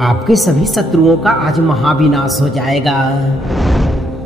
आपके सभी शत्रुओं का आज महाविनाश हो जाएगा,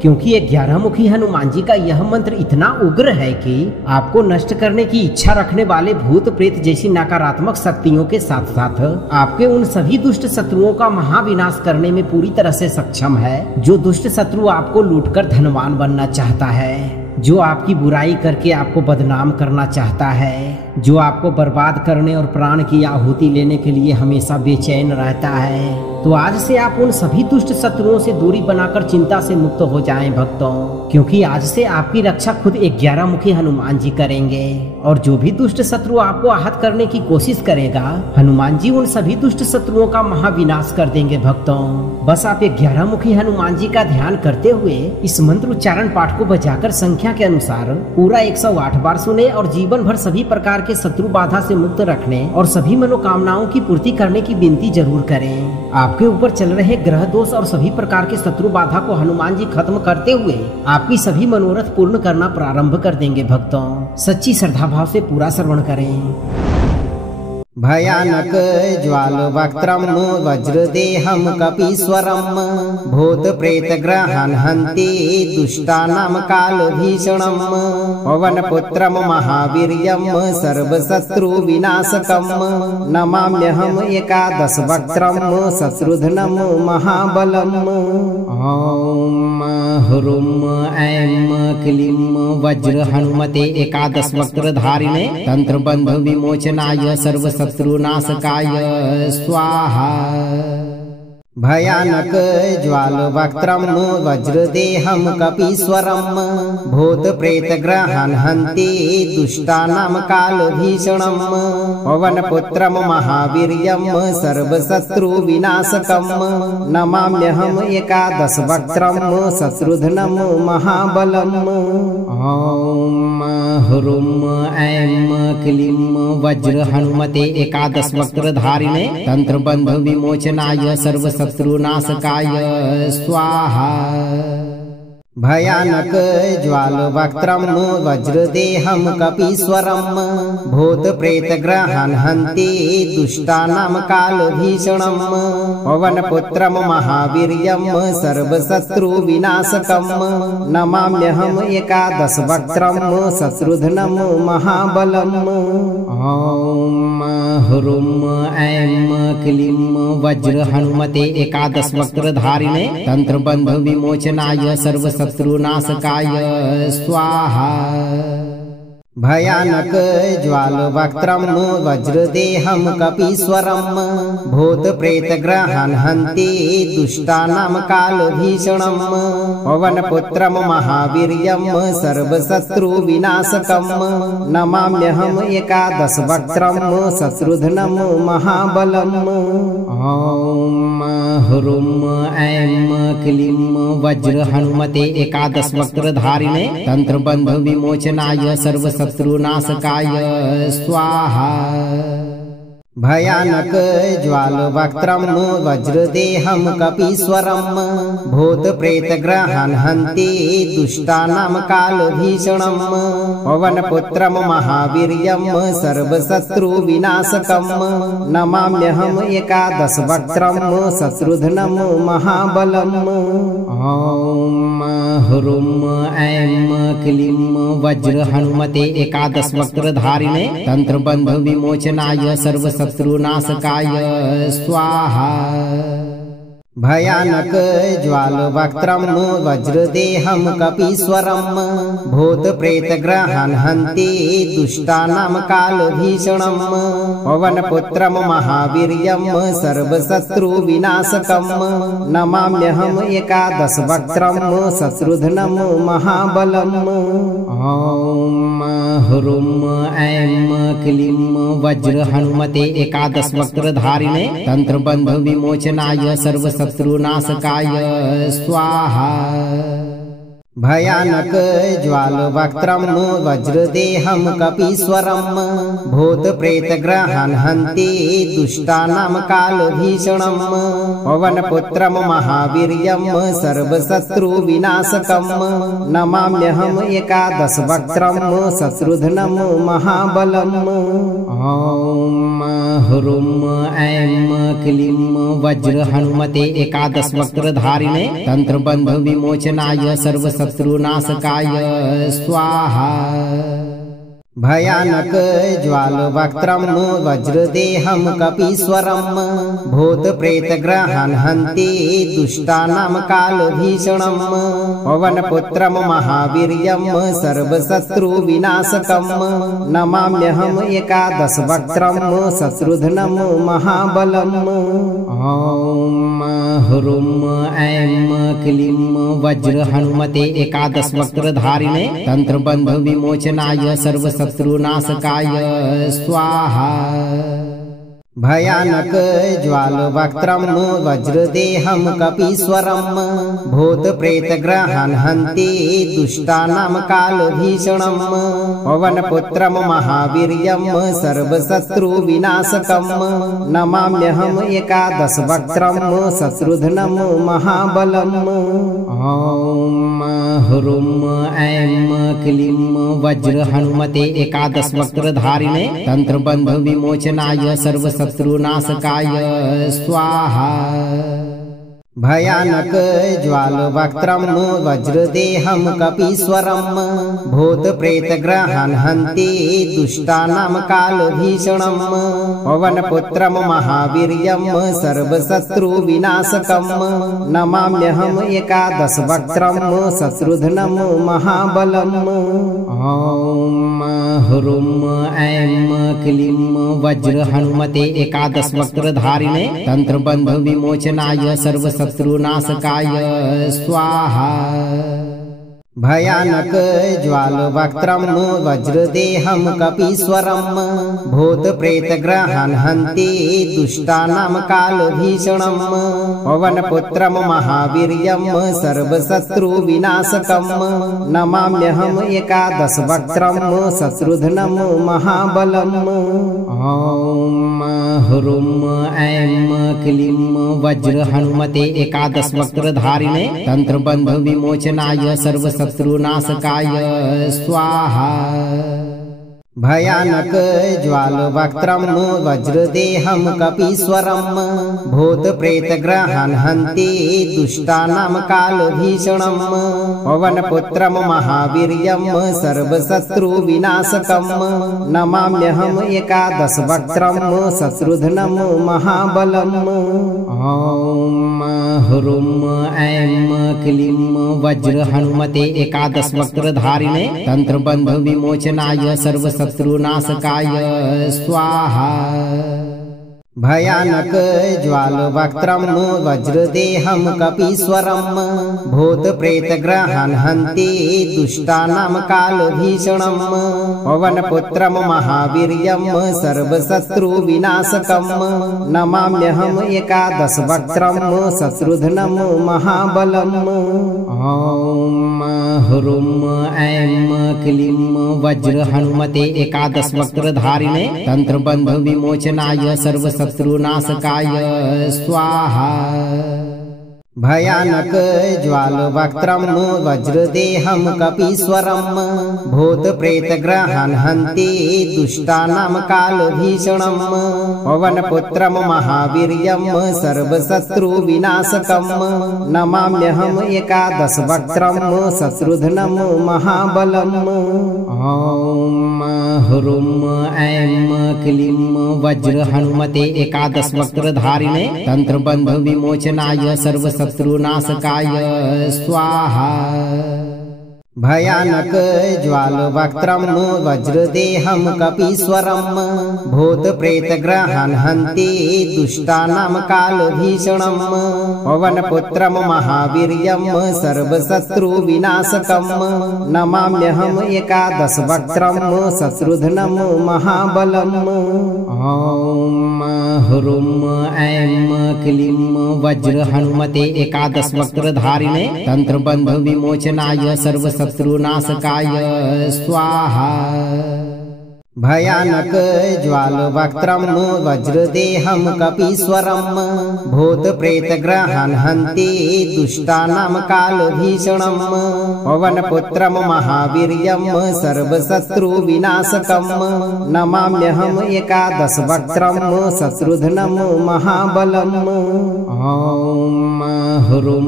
क्योंकि 11 मुखी हनुमान जी का यह मंत्र इतना उग्र है कि आपको नष्ट करने की इच्छा रखने वाले भूत प्रेत जैसी नकारात्मक शक्तियों के साथ साथ आपके उन सभी दुष्ट शत्रुओं का महाविनाश करने में पूरी तरह से सक्षम है। जो दुष्ट शत्रु आपको लूटकर धनवान बनना चाहता है, जो आपकी बुराई करके आपको बदनाम करना चाहता है, जो आपको बर्बाद करने और प्राण की आहुति लेने के लिए हमेशा बेचैन रहता है, तो आज से आप उन सभी दुष्ट शत्रुओं से दूरी बनाकर चिंता से मुक्त हो जाएं भक्तों, क्योंकि आज से आपकी रक्षा खुद 11 मुखी हनुमान जी करेंगे। और जो भी दुष्ट शत्रु आपको आहत करने की कोशिश करेगा, हनुमान जी उन सभी दुष्ट शत्रुओं का महाविनाश कर देंगे भक्तों। बस आप 11 मुखी हनुमान जी का ध्यान करते हुए इस मंत्र उच्चारण पाठ को बजाकर संख्या के अनुसार पूरा 108 बार सुने और जीवन भर सभी प्रकार के शत्रु बाधा से मुक्त रखने और सभी मनोकामनाओं की पूर्ति करने की विनती जरूर करें। आपके ऊपर चल रहे ग्रह दोष और सभी प्रकार के शत्रु बाधा को हनुमान जी खत्म करते हुए आपकी सभी मनोरथ पूर्ण करना प्रारंभ कर देंगे भक्तों। सच्ची श्रद्धा भाव से पूरा श्रवण करें। भयानक ज्वाल वक्त्रम वज्रदेहम कपीश्वरम भूत प्रेत ग्रहण हन्ति दुष्टानाम काल भीषणम पवन पुत्रम महावीर्यम सर्वशत्रु विनाशकम नमाम्यहम एकादश वक्त्रम शत्रुघ्नम महाबलम। ओम ह्रूम ऐं क्लीं वज्र हनुमते एकादश वक्त्र धारिणे तंत्र बंध विमोचनाय सर्व शत्रुनाशकाय स्वाहा। भयानक ज्वाल वक्त्रम वज्रदेहम कपीश्वरम भूत प्रेत ग्रहण हन्ति दुष्टानाम काल भीषणम पवन पुत्रम महावीर्यम सर्वशत्रु विनाशकम नमाम्यहम एकादश वक्त्रम शत्रुघ्नम महाबलम। ओम ह्रूम ऐं क्लीं वज्र हनुमते एकादश वक्त्र धारिणे तंत्र बंध विमोचनाय सर्व शत्रुनाशकाय स्वाहा। भयानक ज्वाल वक्त्रम वज्रदेहम कपीश्वरम भूत प्रेत ग्रहण हन्ति दुष्टानाम काल भीषणम पवन पुत्रम महावीर्यम सर्वशत्रु विनाशकम नमाम्यहम एकादश वक्त्रम शत्रुघ्नम महाबलम। ओम ह्रूम ऐं क्लीं वज्र हनुमते एकादश वक्त्र धारिणे तंत्र बंध विमोचनाय सर्व शत्रुनाशकाय स्वाहा। भयानक ज्वाल वक्त्रम वज्रदेहम कपीश्वरम भूत प्रेत ग्रहण हन्ति दुष्टानाम काल भीषणम पवन पुत्रम महावीर्यम सर्वशत्रु विनाशकम नमाम्यहम एकादश वक्त्रम शत्रुघ्नम महाबलम। ओम ह्रूम ऐं क्लीं वज्र हनुमते एकादश वक्त्र धारिणे तंत्र बंध विमोचनाय सर्व शत्रुनाशकाय स्वाहा। भयानक ज्वाल वक्त्रम वज्रदेहम कपीश्वरम भूत प्रेत ग्रहण हन्ति दुष्टानाम काल भीषणम पवन पुत्रम महावीर्यम सर्वशत्रु विनाशकम नमाम्यहम एकादश वक्त्रम शत्रुघ्नम महाबलम। ओम ह्रूम ऐं क्लीं वज्र हनुमते एकादश वक्त्र धारिणे तंत्र बंध विमोचनाय सर्व शत्रुनाशकाय स्वाहा। भयानक ज्वाल वक्त्रम वज्रदेहम कपीश्वरम भूत प्रेत ग्रहण हन्ति दुष्टानाम काल भीषणम पवन पुत्रम महावीर्यम सर्वशत्रु विनाशकम नमाम्यहम एकादश वक्त्रम शत्रुघ्नम महाबलम। ओम ह्रूम ऐं क्लीं वज्र हनुमते एकादश वक्त्र धारिणे तंत्र बंध विमोचनाय सर्व शत्रुनाशकाय स्वाहा। भयानक ज्वालवक्त्रं वज्रदेहं कपीश्वरं भूतप्रेतग्रहान् हन्ति दुष्टानां कालभीषणं पवनपुत्रं महावीर्यं सर्वशत्रुविनाशकं नमाम्यहम् एकादशवक्त्रं शत्रुघ्नं महाबलम्। ॐ ह्रूं ऐं क्लीं वज्र हनुमते एकादशवक्त्रधारिणे तंत्रबंध विमोचनाय सर्वशत्रुनाशकाय स्वाहा। भयानक ज्वालवक्त्रं वज्रदेहं कपीश्वरं भूतप्रेतग्रहान् हन्ति दुष्टानां कालभीषणं पवनपुत्रं महावीर्यं सर्वशत्रुविनाशकं नमाम्यहम् एकादशवक्त्रं शत्रुघ्नं महाबलम्। ॐ ह्रूं ऐं क्लीं वज्र हनुमते एकादशवक्त्रधारिणे तंत्रबंध विमोचनाय सर्वशत्रुनाशकाय स्वाहा। भयानक ज्वालवक्त्रं वज्रदेहं कपीश्वरं भूतप्रेतग्रहान् हन्ति दुष्टानां कालभीषणं पवनपुत्रं महावीर्यं सर्वशत्रुविनाशकं नमाम्यहम् एकादशवक्त्रं शत्रुघ्नं महाबलम्। ॐ ह्रूं ऐं क्लीं वज्र हनुमते एकादशवक्त्रधारिणे तंत्रबंध विमोचनाय सर्वशत्रुनाशकाय स्वाहा। भयानक ज्वालवक्त्रं वज्रदेहं कपीश्वरं भूतप्रेतग्रहान् हन्ति दुष्टानां कालभीषणं पवनपुत्रं महावीर्यं सर्वशत्रुविनाशकं नमाम्यहम् एकादशवक्त्रं शत्रुघ्नं महाबलम्। ॐ ह्रूं ऐं क्लीं वज्र हनुमते एकादशवक्त्रधारिणे तंत्रबंध विमोचनाय सर्वशत्रुनाशकाय स्वाहा। भयानक ज्वालवक्त्रं वज्रदेहं कपीश्वरं भूतप्रेतग्रहान् हन्ति दुष्टानां कालभीषणं पवनपुत्रं महावीर्यं सर्वशत्रुविनाशकं नमाम्यहम् एकादशवक्त्रं शत्रुघ्नं महाबलम्। ॐ ह्रूं ऐं क्लीं वज्र हनुमते एकादशवक्त्रधारिणे तंत्रबंध विमोचनाय सर्वशत्रुनाशकाय स्वाहा। भयानक ज्वालवक्त्रं वज्रदेहं कपीश्वरं भूतप्रेतग्रहान् हन्ति दुष्टानां कालभीषणं पवनपुत्रं महावीर्यं सर्वशत्रुविनाशकं नमाम्यहम् एकादशवक्त्रं शत्रुघ्नं महाबलम्। ॐ ह्रूं ऐं क्लीं वज्र हनुमते एकादशवक्त्रधारिणे तंत्रबंध विमोचनाय सर्वशत्रुनाशकाय स्वाहा। भयानक ज्वालवक्त्रं वज्रदेहं कपीश्वरं भूतप्रेतग्रहान् हन्ति दुष्टानां कालभीषणं पवनपुत्रं महावीर्यं सर्वशत्रुविनाशकं नमाम्यहम् एकादशवक्त्रं शत्रुघ्नं महाबलम्। ॐ ह्रूं ऐं क्लीं वज्र हनुमते एकादशवक्त्रधारिणे तंत्रबंध विमोचनाय सर्वशत्रुनाशकाय स्वाहा। भयानक ज्वालवक्त्रं वज्रदेहं कपीश्वरं भूतप्रेतग्रहान् हन्ति दुष्टानां कालभीषणं पवनपुत्रं महावीर्यं सर्वशत्रुविनाशकं नमाम्यहम् एकादशवक्त्रं शत्रुघ्नं महाबलम्। ॐ ह्रूं ऐं क्लीं वज्र हनुमते एकादशवक्त्रधारिणे तंत्रबंध विमोचनाय सर्वशत्रुनाशकाय स्वाहा। भयानक ज्वालवक्त्रं वज्रदेहं कपीश्वरं भूत प्रेत ग्रहं हन्ति दुष्टानां कालभीषणं पवनपुत्रं महावीर्यं सर्वशत्रुविनाशकं नमाम्यहम् एकादशवक्त्रं शत्रुघ्नं महाबलम्। ॐ ह्रूं ऐं क्लीं वज्र हनुमते एकादशवक्त्रधारिणे तंत्रबंध विमोचनाय सर्वशत्रुनाशकाय स्वाहा। भयानक ज्वालवक्त्रं वज्रदेहं कपीश्वरं भूत प्रेत ग्रहं हन्ति दुष्टानां कालभीषणं पवनपुत्रं महावीर्यं सर्वशत्रुविनाशकं नमाम्यहम् एकादशवक्त्रं शत्रुघ्नं महाबलम्। ॐ ह्रूं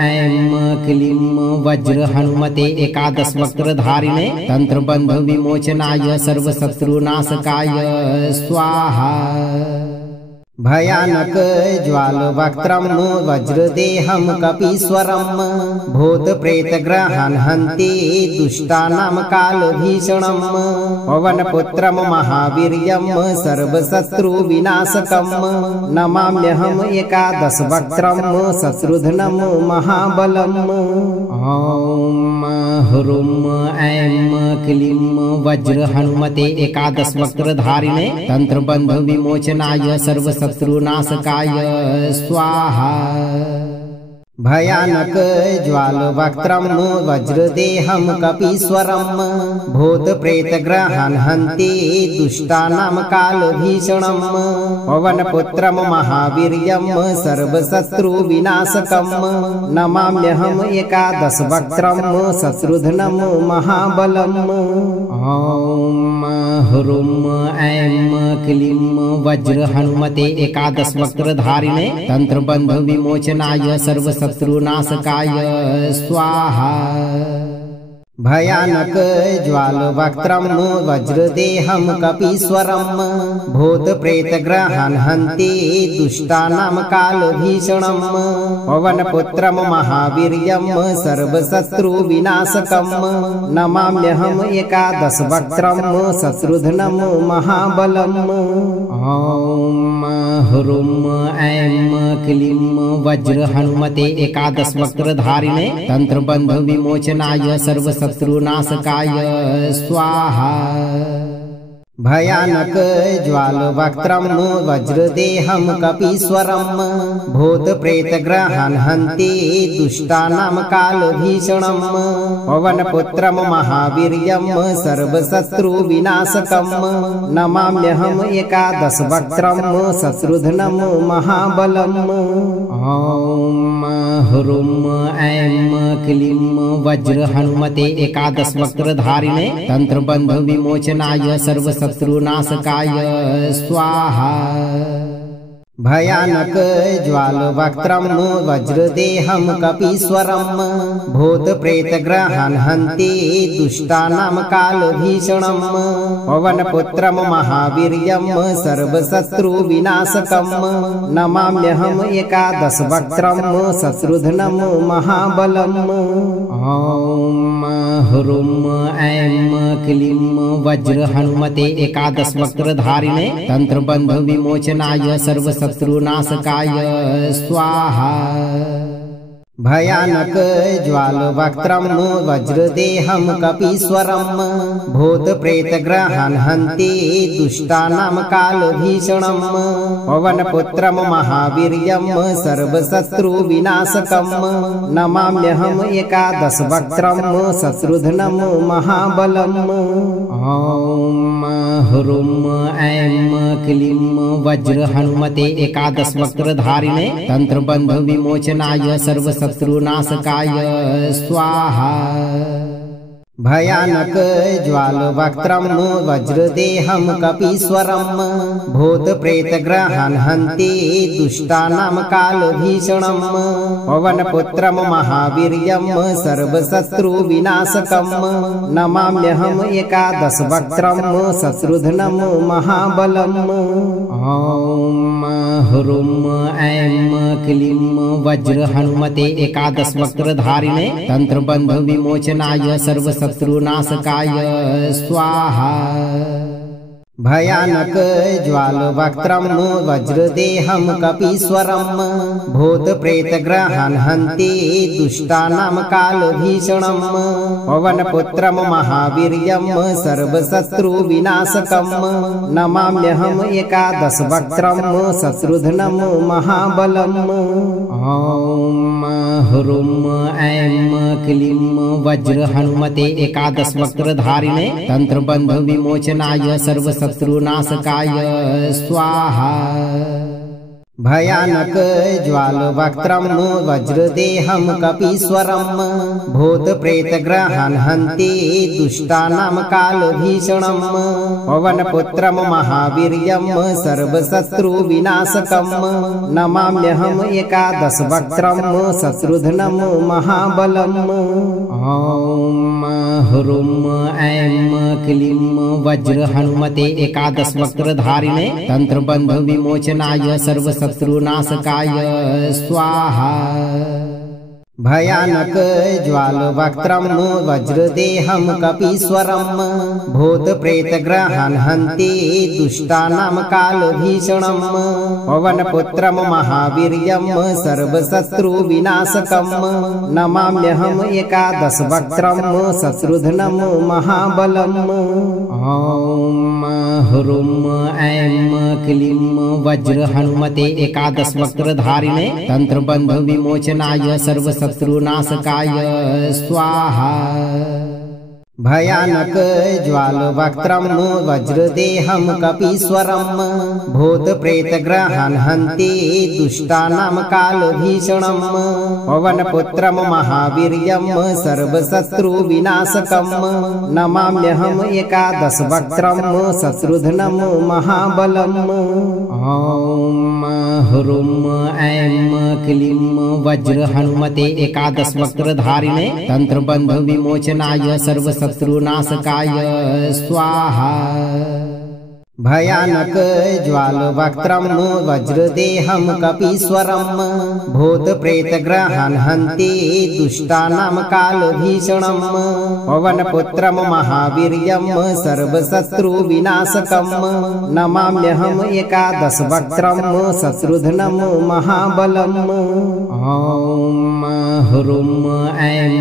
ऐं क्लीं वज्र हनुमते एकादशवक्त्रधारिणे तंत्रबंध विमोचनाय सर्वशत्रुनाशकाय स्वाहा। भयानक ज्वालवक्त्रं वज्रदेहं कपीश्वरं भूत प्रेत ग्रहं हन्ति दुष्टानां कालभीषणं पवनपुत्रं महावीर्यं सर्वशत्रुविनाशकं नमाम्यहम् एकादशवक्त्रं शत्रुघ्नं महाबलम्। ॐ ह्रूं ऐं क्लीं वज्र हनुमते एकादशवक्त्रधारिणे तंत्रबंध विमोचनाय सर्वशत्रुनाशकाय स्वाहा। भयानक ज्वालवक्त्रं वज्रदेहं कपीश्वरं भूत प्रेत ग्रहं हन्ति दुष्टानां कालभीषणं पवनपुत्रं महावीर्यं सर्वशत्रुविनाशकं नमाम्यहम् एकादशवक्त्रं शत्रुघ्नं महाबलम्। ॐ ह्रूं ऐं क्लीं वज्र हनुमते एकादशवक्त्रधारिणे तंत्रबंध विमोचनाय सर्वशत्रुनाशकाय स्वाहा। भयानक ज्वालवक्त्रं वज्रदेहं कपीश्वरं भूत प्रेत ग्रहं हन्ति दुष्टानां कालभीषणं पवनपुत्रं महावीर्यं सर्वशत्रुविनाशकं नमाम्यहम् एकादशवक्त्रं शत्रुघ्नं महाबलम्। ॐ ह्रूं ऐं क्लीं वज्र हनुमते एकादशवक्त्रधारिणे तंत्रबंध विमोचनाय सर्वशत्रुनाशकाय स्वाहा। भयानक ज्वालवक्त्रं वज्रदेहं कपीश्वरं भूत प्रेत ग्रहं हन्ति दुष्टानां कालभीषणं पवनपुत्रं महावीर्यं सर्वशत्रुविनाशकं नमाम्यहम् एकादशवक्त्रं शत्रुघ्नं महाबलम्। ॐ ह्रूं ऐं क्लीं वज्र हनुमते एकादशवक्त्रधारिणे तंत्रबंध विमोचनाय सर्वशत्रुनाशकाय स्वाहा। भयानक ज्वालवक्त्रं वज्रदेहं कपीश्वरं भूत प्रेत ग्रहं हन्ति दुष्टानां कालभीषणं पवनपुत्रं महावीर्यं सर्वशत्रुविनाशकं नमाम्यहम् एकादशवक्त्रं शत्रुघ्नं महाबलम्। ॐ ह्रूं ऐं क्लीं वज्र हनुमते एकादशवक्त्रधारिणे तंत्रबंध विमोचनाय सर्वशत्रुनाशकाय स्वाहा। भयानक ज्वालवक्त्रं वज्रदेहं कपीश्वरं भूत प्रेत ग्रहं हन्ति दुष्टानां कालभीषणं पवनपुत्रं महावीर्यं सर्वशत्रुविनाशकं नमाम्यहम् एकादशवक्त्रं शत्रुघ्नं महाबलम्। ॐ ह्रूं ऐं क्लीं वज्र हनुमते एकादशवक्त्रधारिणे तंत्रबंध विमोचनाय सर्वशत्रुनाशकाय स्वाहा। भयानक ज्वालवक्त्रं वज्रदेहं कपीश्वरं भूत प्रेत ग्रहं हन्ति दुष्टानां कालभीषणं पवनपुत्रं महावीर्यं सर्वशत्रुविनाशकं नमाम्यहम् एकादशवक्त्रं शत्रुघ्नं महाबलम्। ॐ ह्रूं ऐं क्लीं वज्र हनुमते एकादशवक्त्रधारिणे तंत्रबंध विमोचनाय सर्वशत्रुनाशकाय स्वाहा। भयानक ज्वालवक्त्रं वज्रदेहं कपीश्वरं भूत प्रेत ग्रहं हन्ति दुष्टानां कालभीषणं पवनपुत्रं महावीर्यं सर्वशत्रुविनाशकं नमाम्यहम् एकादशवक्त्रं शत्रुघ्नं महाबलम्। ॐ ह्रूं ऐं क्लीं वज्र हनुमते एकादशवक्त्रधारिणे तंत्रबंध विमोचनाय सर्वशत्रुनाशकाय स्वाहा। भयानक ज्वालवक्त्रं वज्रदेहं कपीश्वरं भूत प्रेत ग्रहं हन्ति दुष्टानां कालभीषणं पवनपुत्रं महावीर्यं सर्वशत्रुविनाशकं नमाम्यहम् एकादशवक्त्रं शत्रुघ्नं महाबलम्। ॐ ह्रूं ऐं क्लीं वज्र हनुमते एकादशवक्त्रधारिणे तंत्रबंध विमोचनाय सर्वशत्रुनाशकाय स्वाहा। भयानक ज्वालवक्त्रं वज्रदेहं कपीश्वरं भूत प्रेत ग्रहं हन्ति दुष्टानां कालभीषणं पवनपुत्रं महावीर्यं सर्वशत्रुविनाशकं नमाम्यहम् एकादशवक्त्रं शत्रुघ्नं महाबलम्। ॐ ह्रूं ऐं क्लीं वज्र हनुमते एकादशवक्त्रधारिणे तंत्रबंध विमोचनाय सर्वशत्रुनाशकाय स्वाहा। भयानक ज्वालवक्त्रं वज्रदेहं कपीश्वरं भूत प्रेत ग्रहं हन्ति दुष्टानां कालभीषणं पवनपुत्रं महावीर्यं सर्वशत्रुविनाशकं नमाम्यहम् एकादशवक्त्रं शत्रुघ्नं महाबलम्। ॐ ह्रूं ऐं क्लीं वज्र हनुमते एकादशवक्त्रधारिणे तंत्रबंध विमोचनाय सर्वशत्रुनाशकाय स्वाहा। भयानक ज्वालवक्त्रं वज्रदेहं कपीश्वरं भूत प्रेत ग्रहं हन्ति दुष्टानां कालभीषणं पवनपुत्रं महावीर्यं सर्वशत्रुविनाशकं नमाम्यहम् एकादशवक्त्रं शत्रुघ्नं महाबलम्। ॐ ह्रूं ऐं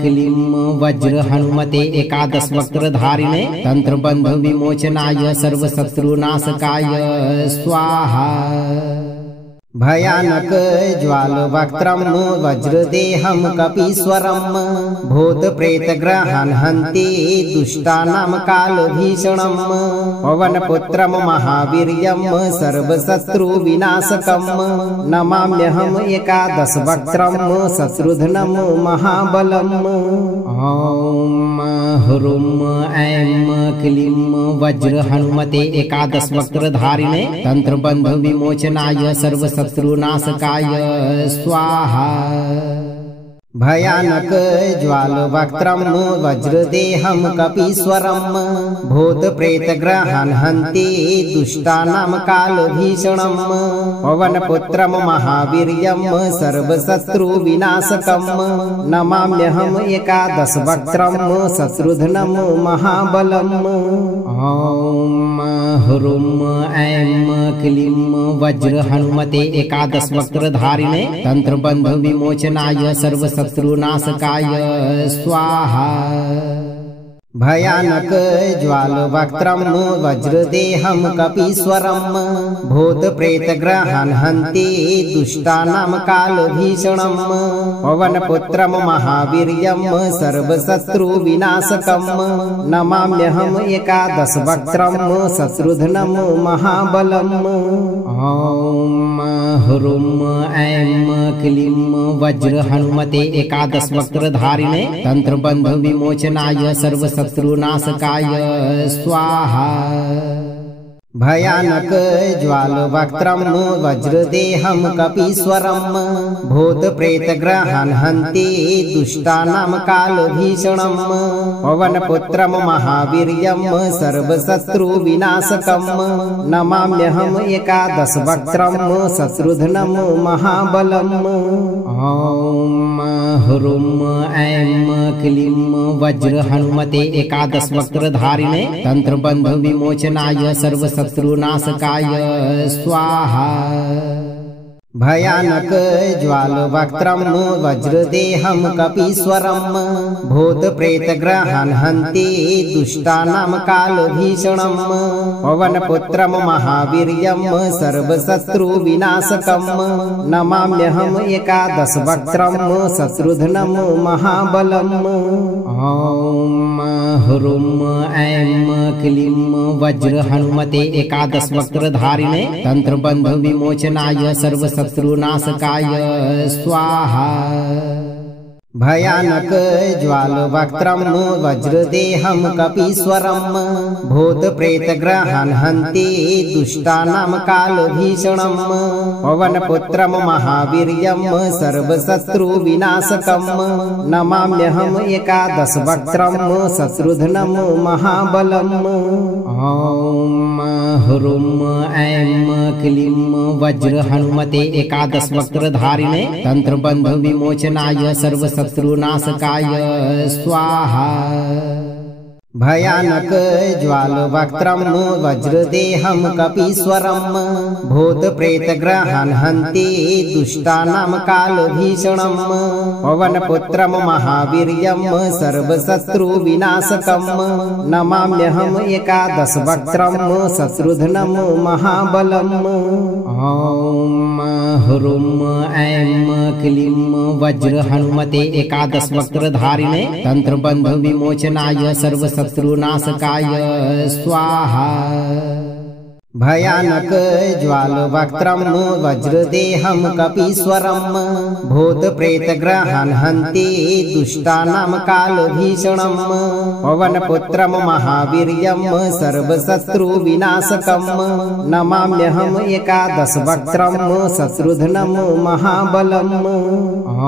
क्लीं वज्र हनुमते एकादशवक्त्रधारिणे तंत्रबंध विमोचनाय सर्वशत्रुनाशकाय स्वाहा। भयानक ज्वालवक्त्रं वज्रदेहं कपीश्वरं भूत प्रेत ग्रहं हन्ति दुष्टानां कालभीषणं पवनपुत्रं महावीर्यं सर्वशत्रुविनाशकं नमाम्यहम् एकादशवक्त्रं शत्रुघ्नं महाबलम्। ॐ ह्रूं ऐं क्लीं वज्र हनुमते एकादशवक्त्रधारिणे तंत्रबंध विमोचनाय सर्वशत्रुनाशकाय स्वाहा। भयानक ज्वालवक्त्रं वज्रदेहं कपीश्वरं भूत प्रेत ग्रहं हन्ति दुष्टानां कालभीषणं पवनपुत्रं महावीर्यं सर्वशत्रुविनाशकं नमाम्यहम् एकादशवक्त्रं शत्रुघ्नं महाबलम्। ॐ ह्रूं ऐं क्लीं वज्र हनुमते एकादशवक्त्रधारिणे तंत्रबंध विमोचनाय सर्वशत्रुनाशकाय स्वाहा। भयानक ज्वालवक्त्रं वज्रदेहं कपीश्वरं भूत प्रेत ग्रहं हन्ति दुष्टानां कालभीषणं पवनपुत्रं महावीर्यं सर्वशत्रुविनाशकं नमाम्यहम् एकादशवक्त्रं शत्रुघ्नं महाबलम्। ॐ ह्रूं ऐं क्लीं वज्र हनुमते एकादशवक्त्रधारिणे तंत्रबंध विमोचनाय सर्वशत्रुनाशकाय स्वाहा। भयानक ज्वालवक्त्रं वज्रदेहं कपीश्वरं भूत प्रेत ग्रहं हन्ति दुष्टानां कालभीषणं पवनपुत्रं महावीर्यं सर्वशत्रुविनाशकं नमाम्यहम् एकादशवक्त्रं शत्रुघ्नं महाबलम्। ॐ ह्रूं ऐं क्लीं वज्र हनुमते एकादशवक्त्रधारिणे तंत्रबंध विमोचनाय सर्वशत्रुनाशकाय स्वाहा। भयानक ज्वालवक्त्रं वज्रदेहं कपीश्वरं भूत प्रेत ग्रहं हन्ति दुष्टानां कालभीषणं पवनपुत्रं महावीर्यं सर्वशत्रुविनाशकं नमाम्यहम् एकादशवक्त्रं शत्रुघ्नं महाबलम्। ॐ ह्रूं ऐं क्लीं वज्र हनुमते एकादशवक्त्रधारिणे तंत्रबंध विमोचनाय सर्वशत्रुनाशकाय स्वाहा। भयानक ज्वालवक्त्रं वज्रदेहं कपीश्वरं भूत प्रेत ग्रहं हन्ति दुष्टानां कालभीषणं पवनपुत्रं महावीर्यं सर्वशत्रुविनाशकं नमाम्यहम् एकादशवक्त्रं शत्रुघ्नं महाबलम्। ॐ ह्रूं ऐं क्लीं वज्र हनुमते एकादशवक्त्रधारिणे तंत्रबंध विमोचनाय सर्वशत्रुनाशकाय स्वाहा। भयानक ज्वालवक्त्रं वज्रदेहं कपीश्वरं भूत प्रेत ग्रहं हन्ति दुष्टानां कालभीषणं पवनपुत्रं महावीर्यं सर्वशत्रुविनाशकं नमाम्यहम् एकादशवक्त्रं शत्रुघ्नं महाबलम्। ॐ ह्रूं ऐं क्लीं वज्र हनुमते एकादशवक्त्रधारिणे तंत्रबंध विमोचनाय सर्वशत्रुनाशकाय स्वाहा। भयानक ज्वालवक्त्रं वज्रदेहं कपीश्वरं भूत प्रेत ग्रहं हन्ति दुष्टानां कालभीषणं पवनपुत्रं महावीर्यं सर्वशत्रुविनाशकं नमाम्यहम् एकादशवक्त्रं शत्रुघ्नं महाबलम्। ॐ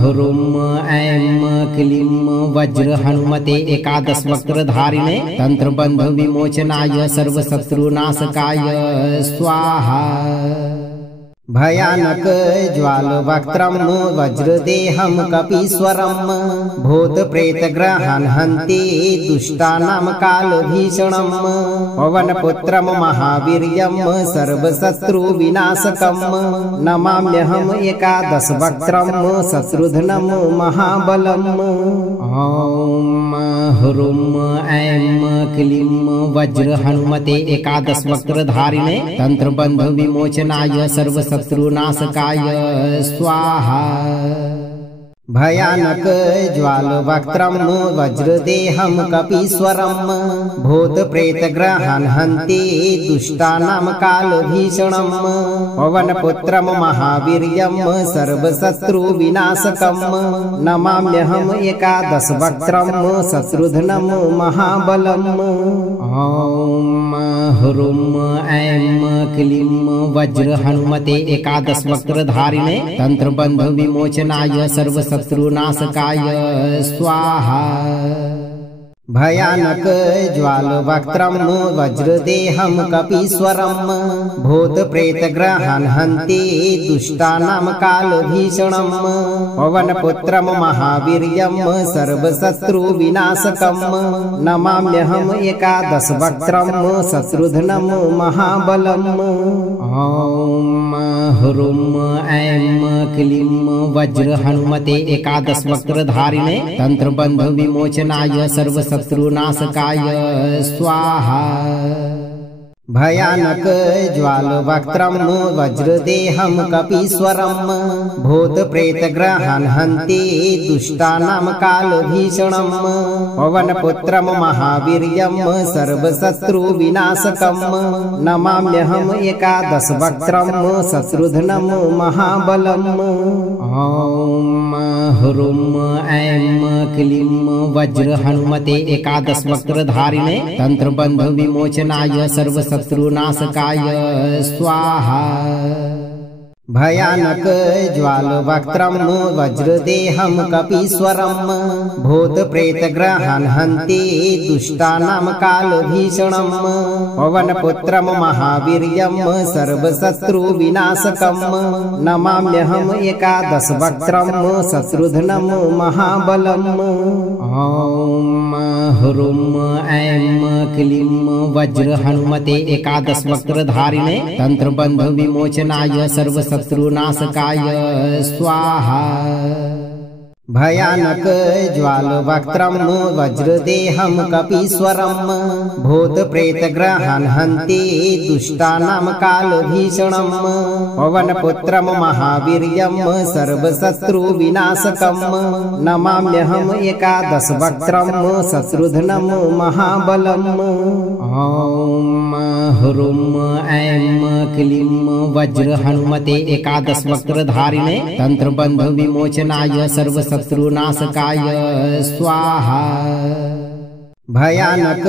ह्रूं ऐं क्लीं वज्र हनुमते एकादशवक्त्रधारिणे तंत्रबंध विमोचनाय सर्वशत्रुनाशकाय स्वाहा। भयानक ज्वालवक्त्रं वज्रदेहं कपीश्वरं भूत प्रेत ग्रहं हन्ति दुष्टानां कालभीषणं पवनपुत्रं महावीर्यं सर्वशत्रुविनाशकं नमाम्यहम् एकादशवक्त्रं शत्रुघ्नं महाबलम्। ॐ ह्रूं ऐं क्लीं वज्र हनुमते एकादशवक्त्रधारिणे तंत्रबंध विमोचनाय सर्वशत्रुनाशकाय स्वाहा। भयानक ज्वालवक्त्रं वज्रदेहं कपीश्वरं भूत प्रेत ग्रहं हन्ति दुष्टानां कालभीषणं पवनपुत्रं महावीर्यं सर्वशत्रुविनाशकं नमाम्यहम् एकादशवक्त्रं शत्रुघ्नं महाबलम्। ॐ ह्रूं ऐं क्लीं वज्र हनुमते एकादशवक्त्रधारिणे तंत्रबंध विमोचनाय सर्वशत्रुनाशकाय स्वाहा। भयानक ज्वालवक्त्रं वज्रदेहं कपीश्वरं भूत प्रेत ग्रहं हन्ति दुष्टानां कालभीषणं पवनपुत्रं महावीर्यं सर्वशत्रुविनाशकं नमाम्यहम् एकादशवक्त्रं शत्रुघ्नं महाबलम्। ॐ ह्रूं ऐं क्लीं वज्र हनुमते एकादशवक्त्रधारिणे तंत्रबंध विमोचनाय सर्वशत्रुनाशकाय स्वाहा। भयानक ज्वालवक्त्रं वज्रदेहं कपीश्वरं भूत प्रेत ग्रहं हन्ति दुष्टानां कालभीषणं पवनपुत्रं महावीर्यं सर्वशत्रुविनाशकं नमाम्यहम् एकादशवक्त्रं शत्रुघ्नं महाबलम्। ॐ ह्रूं ऐं क्लीं वज्र हनुमते एकादशवक्त्रधारिणे तंत्रबंध विमोचनाय सर्वशत्रुनाशकाय स्वाहा। भयानक ज्वालवक्त्रं वज्रदेहं कपीश्वरं भूत प्रेत ग्रहं हन्ति दुष्टानां कालभीषणं पवनपुत्रं महावीर्यं सर्वशत्रुविनाशकं नमाम्यहम् एकादशवक्त्रं शत्रुघ्नं महाबलम्। ॐ ह्रूं ऐं क्लीं वज्र हनुमते एकादशवक्त्रधारिणे तंत्रबंध विमोचनाय सर्वशत्रुनाशकाय स्वाहा। भयानक ज्वालवक्त्रं वज्रदेहं कपीश्वरं भूत प्रेत ग्रहं हन्ति दुष्टानां कालभीषणं पवनपुत्रं महावीर्यं सर्वशत्रुविनाशकं नमाम्यहम् एकादशवक्त्रं शत्रुघ्नं महाबलम्। ॐ ह्रूं ऐं क्लीं वज्र हनुमते एकादशवक्त्रधारिणे तंत्रबंध विमोचनाय सर्वशत्रुनाशकाय स्वाहा। भयानक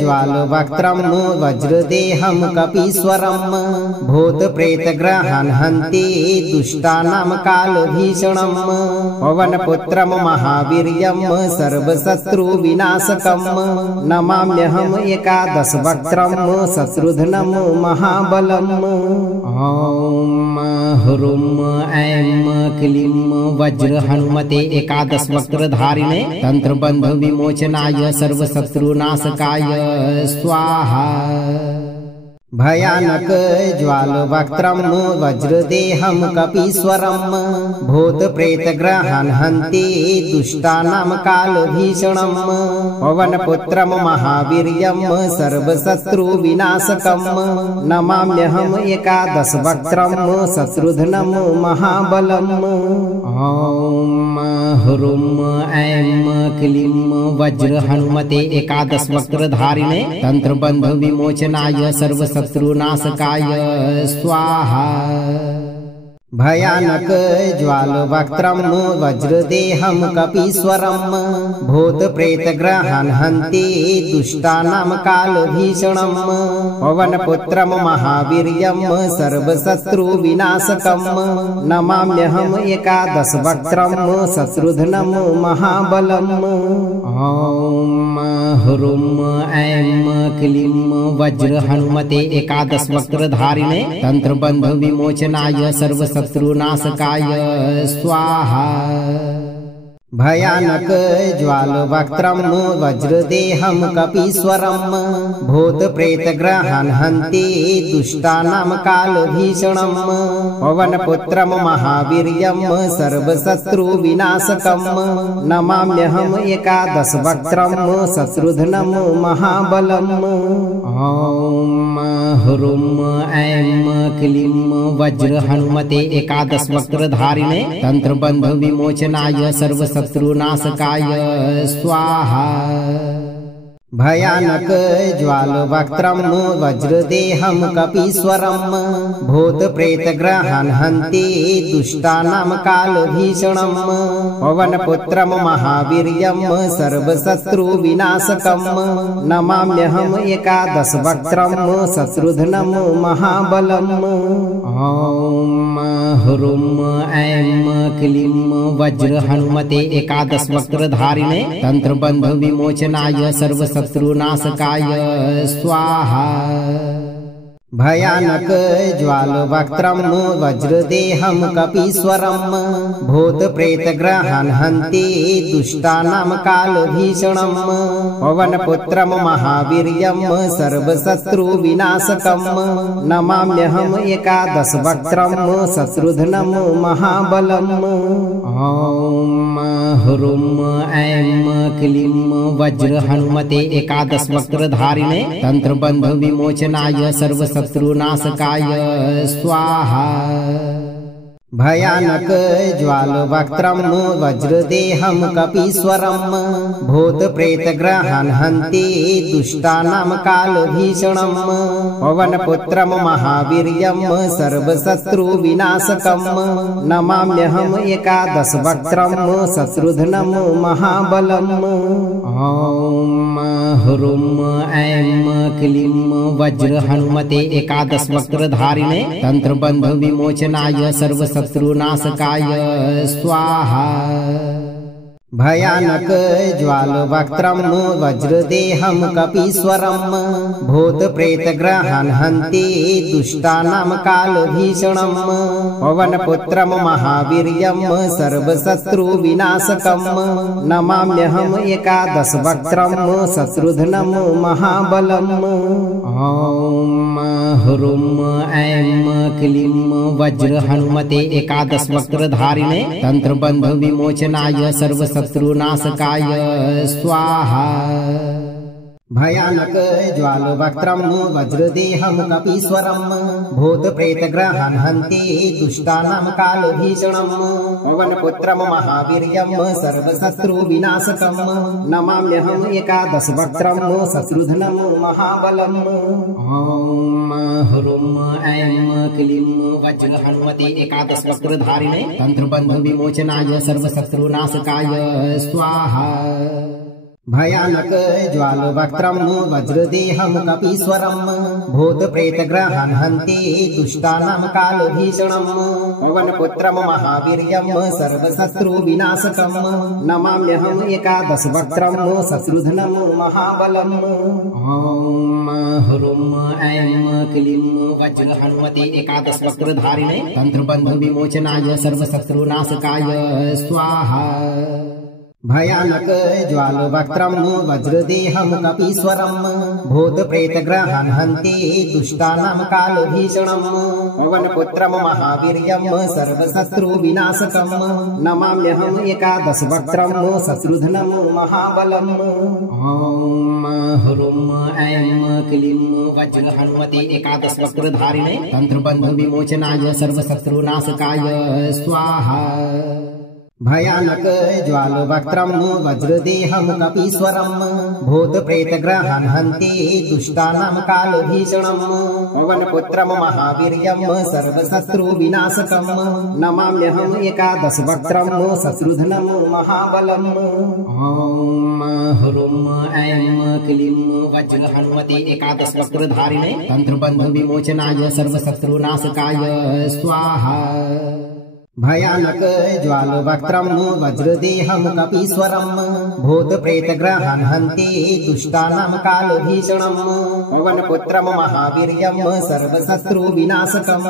ज्वालवक्त्रं वज्रदेहं कपीश्वरं भूत प्रेत ग्रहं हन्ति दुष्टानां कालभीषणं पवनपुत्रं महावीर्यं सर्वशत्रुविनाशकं नमाम्यहम् एकादशवक्त्रं शत्रुघ्नं महाबलम्। ॐ ह्रूं ऐं क्लीं वज्र हनुमते एकादशवक्त्रधारिणे तंत्रबंध विमोचनाय सर्वशत्रुनाशकाय स्वाहा। भयानक ज्वालवक्त्रं वज्रदेहं कपीश्वरं भूत प्रेत ग्रहं हन्ति दुष्टानां कालभीषणं पवनपुत्रं महावीर्यं सर्वशत्रुविनाशकं नमाम्यहम् एकादशवक्त्रं शत्रुघ्नं महाबलम्। ॐ ह्रूं ऐं क्लीं वज्र हनुमते एकादशवक्त्रधारिणे तंत्रबंध विमोचनाय सर्वशत्रुनाशकाय स्वाहा। भयानक ज्वालवक्त्रं वज्रदेहं कपीश्वरं भूत प्रेत ग्रहं हन्ति दुष्टानां कालभीषणं पवनपुत्रं महावीर्यं सर्वशत्रुविनाशकं नमाम्यहम् एकादशवक्त्रं शत्रुघ्नं महाबलम्। ॐ ह्रूं ऐं क्लीं वज्र हनुमते एकादशवक्त्रधारिणे तंत्रबंध विमोचनाय सर्वशत्रुनाशकाय स्वाहा। भयानक ज्वालवक्त्रं वज्रदेहं कपीश्वरं भूत प्रेत ग्रहं हन्ति दुष्टानां कालभीषणं पवनपुत्रं महावीर्यं सर्वशत्रुविनाशकं नमाम्यहम् एकादशवक्त्रं शत्रुघ्नं महाबलम्। ॐ ह्रूं ऐं क्लीं वज्र हनुमते एकादशवक्त्रधारिणे तंत्रबंध विमोचनाय सर्वशत्रुनाशकाय स्वाहा। भयानक ज्वालवक्त्रं वज्रदेहं कपीश्वरं भूत प्रेत ग्रहं हन्ति दुष्टानां कालभीषणं पवनपुत्रं महावीर्यं सर्वशत्रुविनाशकं नमाम्यहम् एकादशवक्त्रं शत्रुघ्नं महाबलम्। ॐ ह्रूं ऐं क्लीं वज्र हनुमते एकादशवक्त्रधारिणे तंत्रबंध विमोचनाय सर्वशत्रुनाशकाय स्वाहा। भयानक ज्वालवक्त्रं वज्रदेहं कपीश्वरं भूत प्रेत ग्रहं हन्ति दुष्टानां कालभीषणं पवनपुत्रं महावीर्यं सर्वशत्रुविनाशकं नमाम्यहम् एकादशवक्त्रं शत्रुघ्नं महाबलम्। ॐ ह्रूं ऐं क्लीं वज्र हनुमते एकादशवक्त्रधारिणे तंत्रबंध विमोचनाय सर्वशत्रुनाशकाय स्वाहा। भयानक ज्वालवक्त्रं वज्रदेहं कपीश्वरं भूत प्रेत ग्रहं हन्ति दुष्टानां कालभीषणं पवनपुत्रं महावीर्यं सर्वशत्रुविनाशकं नमाम्यहम् एकादशवक्त्रं शत्रुघ्नं महाबलम्। ॐ ह्रूं ऐं क्लीं वज्र हनुमते एकादशवक्त्रधारिणे तंत्रबंध विमोचनाय सर्वशत्रुनाशकाय स्वाहा। भयानक ज्वालवक्त्रं वज्रदेहं कपीश्वरं भूत प्रेत ग्रहं हन्ति दुष्टानां कालभीषणं पवनपुत्रं महावीर्यं सर्वशत्रुविनाशकं नमाम्यहम् एकादशवक्त्रं शत्रुघ्नं महाबलम्। ॐ ह्रूं ऐं क्लीं वज्र हनुमते एकादशवक्त्रधारिणे तंत्रबंध विमोचनाय सर्वशत्रुनाशकाय स्वाहा। भयानक ज्वालवक्त्रं वज्रदेहं कपीश्वरं भूत प्रेत ग्रहं हन्ति दुष्टानां कालभीषणं पवनपुत्रं महावीर्यं सर्वशत्रुविनाशकं नमाम्यहम् एकादशवक्त्रं शत्रुघ्नं महाबलम्। ॐ ह्रूं ऐं क्लीं वज्र हनुमते एकादशवक्त्रधारिणे तंत्रबंध विमोचनाय सर्वशत्रुनाशकाय स्वाहा। भयानक ज्वालवक्त्रं वज्रदेहं कपीश्वरं भूत प्रेत ग्रहं हन्ति दुष्टानां कालभीषणं पवनपुत्रं महावीर्यं सर्वशत्रुविनाशकं नमाम्यहम् एकादशवक्त्रं शत्रुघ्नं महाबलम्। ॐ ह्रूं ऐं क्लीं वज्र हनुमते एकादशवक्त्रधारिणे तंत्रबंध विमोचनाय सर्वशत्रुनाशकाय स्वाहा। भयानक ज्वालवक्त्रं वज्रदेहं कपीश्वरं भूत प्रेत ग्रहं हन्ति दुष्टानां कालभीषणं पवनपुत्रं महावीर्यं सर्वशत्रुविनाशकं नमाम्यहम् एकादशवक्त्रं शत्रुघ्नं महाबलम्। ॐ ह्रूं ऐं क्लीं वज्र हनुमते एकादशवक्त्रधारिणे तंत्रबंध विमोचनाय सर्वशत्रुनाशकाय स्वाहा। भयानक ज्वालवक्त्रं वज्रदेहं कपीश्वरं भूत प्रेत ग्रहं हन्ति दुष्टानां कालभीषणं पवनपुत्रं महावीर्यं सर्वशत्रुविनाशकं नमाम्यहम् एकादशवक्त्रं शत्रुघ्नं महाबलम्। ॐ ह्रूं ऐं क्लीं वज्र हनुमते एकादशवक्त्रधारिणे तंत्रबंध विमोचनाय सर्वशत्रुनाशकाय स्वाहा। भयानक ज्वालवक्त्रं वज्रदेहं कपीश्वरं भूत प्रेत ग्रहं हन्ति दुष्टानां कालभीषणं पवनपुत्रं महावीर्यं सर्वशत्रुविनाशकं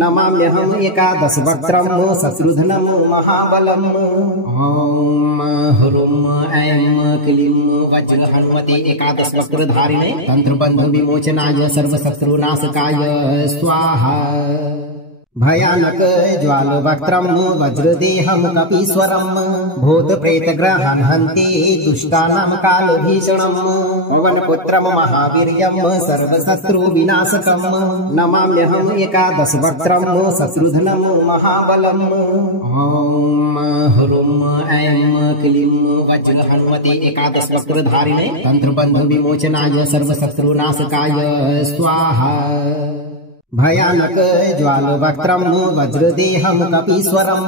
नमाम्यहम् एकादशवक्त्रं शत्रुघ्नं महाबलम्। ॐ ह्रूं ऐं क्लीं वज्र हनुमते एकादशवक्त्रधारिणे तंत्रबंध विमोचनाय सर्वशत्रुनाशकाय स्वाहा। भयानक ज्वालवक्त्रं वज्रदेहं कपीश्वरं भूतप्रेतग्रहान् हन्ति दुष्टानां कालभीषणं पवनपुत्रं महावीर्यं सर्वशत्रुविनाशकं नमाम्यहम् एकादशवक्त्रं शत्रुघ्नं महाबलम्। ॐ ह्रूं ऐं क्लीं वज्रहन्वती एकादशवक्त्रधारिणे तन्त्रबन्धविमोचनाय सर्वशत्रुनाशकाय स्वाहा। भयानक ज्वालवक्त्रं वज्रदेहं कपीश्वरं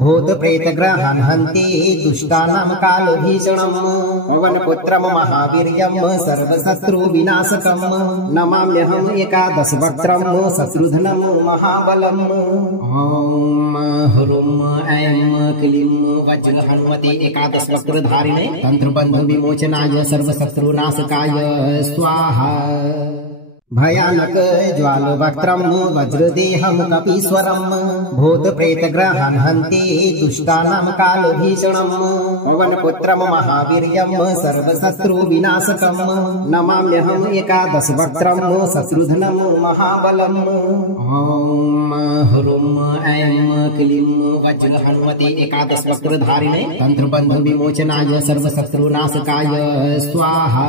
भूतप्रेतग्रहान् हन्ति दुष्टानां कालभीषणं पवनपुत्रं महावीर्यं सर्वशत्रुविनाशकं नमाम्यहम् एकादशवक्त्रं शत्रुघ्नं महाबलम्। ॐ ह्रूं ऐं क्लीं वज्रहन्वती एकादशवक्त्रधारिणे तन्त्रबन्धविमोचनाय सर्वशत्रुनाशकाय स्वाहा। भयानक ज्वालवक्त्रं वज्रदेहं कपीश्वरं भूतप्रेतग्रहान् हन्ति दुष्टानां कालभीषणं पवनपुत्रं महावीर्यं सर्वशत्रुविनाशकं नमाम्यहम् एकादशवक्त्रं शत्रुघ्नं महाबलम्। ॐ ह्रूं ऐं क्लीं वज्रहन्वती एकादशवक्त्रधारिणे तन्त्रबन्धविमोचनाय सर्वशत्रुनाशकाय स्वाहा।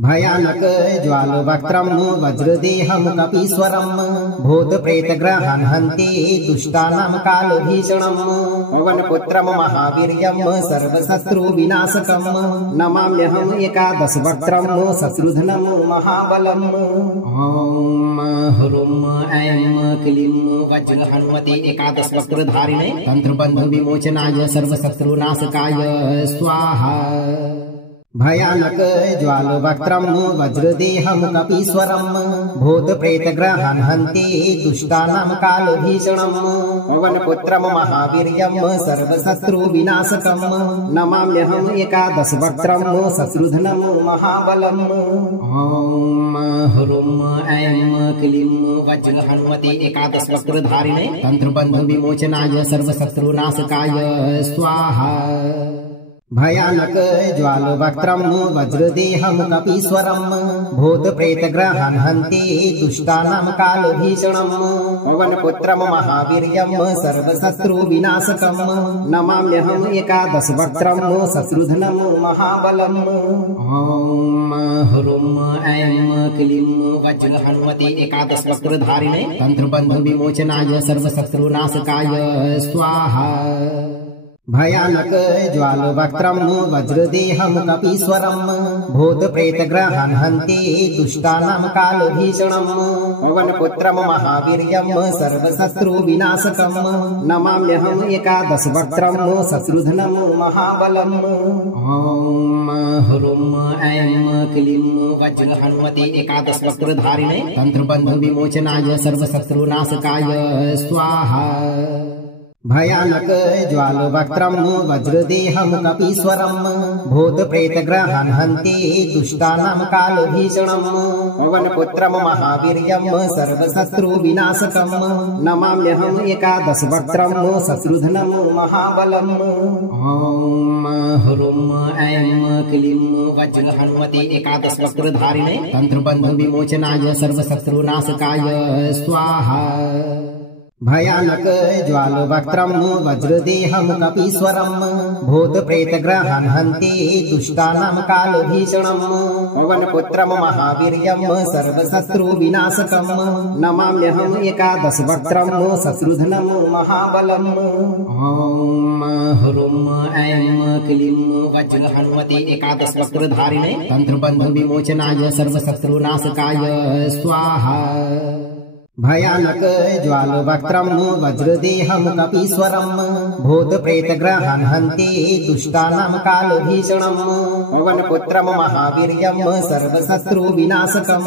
भयानक ज्वालवक्त्रं वज्रदेहं कपीश्वरं भूतप्रेतग्रहान् हन्ति दुष्टानां कालभीषणं पवनपुत्रं महावीर्यं सर्वशत्रुविनाशकं नमाम्यहम् एकादशवक्त्रं शत्रुघ्नं महाबलम्। ॐ ह्रूं ऐं क्लीं वज्रहन्वती एकादशवक्त्रधारिणे तन्त्रबन्धविमोचनाय सर्वशत्रुनाशकाय स्वाहा। भयानक ज्वालवक्त्रं वज्रदेहं कपीश्वरं भूतप्रेतग्रहान् हन्ति दुष्टानां कालभीषणं पवनपुत्रं महावीर्यं सर्वशत्रुविनाशकं नमाम्यहम् एकादशवक्त्रं शत्रुघ्नं महाबलम्। ॐ ह्रूं ऐं क्लीं वज्रहन्वती एकादशवक्त्रधारिणे तन्त्रबन्धविमोचनाय सर्वशत्रुनाशकाय स्वाहा। भयानक ज्वालवक्त्रं वज्रदेहं कपीश्वरं भूतप्रेतग्रहान् हन्ति दुष्टानां कालभीषणं पवनपुत्रं महावीर्यं सर्वशत्रुविनाशकं नमाम्यहम् एकादशवक्त्रं शत्रुघ्नं महाबलम्। ॐ ह्रूं ऐं क्लीं वज्रहन्वती एकादशवक्त्रधारिणे तन्त्रबन्धविमोचनाय सर्वशत्रुनाशकाय स्वाहा। भयानक ज्वालवक्त्रं वज्रदेहं कपीश्वरं भूतप्रेतग्रहान् हन्ति दुष्टानां कालभीषणं पवनपुत्रं महावीर्यं सर्वशत्रुविनाशकं नमाम्यहम् एकादशवक्त्रं शत्रुघ्नं महाबलम्। ॐ ह्रूं ऐं क्लीं वज्रहन्वती एकादशवक्त्रधारिणे तन्त्रबन्धविमोचनाय सर्वशत्रुनाशकाय स्वाहा। भयानक ज्वालवक्त्रं वज्रदेहं कपीश्वरं भूतप्रेतग्रहान् हन्ति दुष्टानां कालभीषणं पवनपुत्रं महावीर्यं सर्वशत्रुविनाशकं नमाम्यहम् एकादशवक्त्रं शत्रुघ्नं महाबलम्। ॐ ह्रूं ऐं क्लीं वज्रहन्वती एकादशवक्त्रधारिणे तन्त्रबन्धविमोचनाय सर्वशत्रुनाशकाय स्वाहा। भयानक ज्वालवक्त्रं वज्रदेहं कपीश्वरं भूतप्रेतग्रहान् हन्ति दुष्टानां कालभीषणं पवनपुत्रं महावीर्यं सर्वशत्रुविनाशकं नमाम्यहम् एकादशवक्त्रं शत्रुघ्नं महाबलम्। ॐ ह्रूं ऐं क्लीं वज्रहन्वती एकादशवक्त्रधारिणे तन्त्रबन्धविमोचनाय सर्वशत्रुनाशकाय स्वाहा। भयानक ज्वालवक्त्रं वज्रदेहं कपीश्वरं भूतप्रेतग्रहान् हन्ति दुष्टानां कालभीषणं पवनपुत्रं महावीर्यं सर्वशत्रुविनाशकं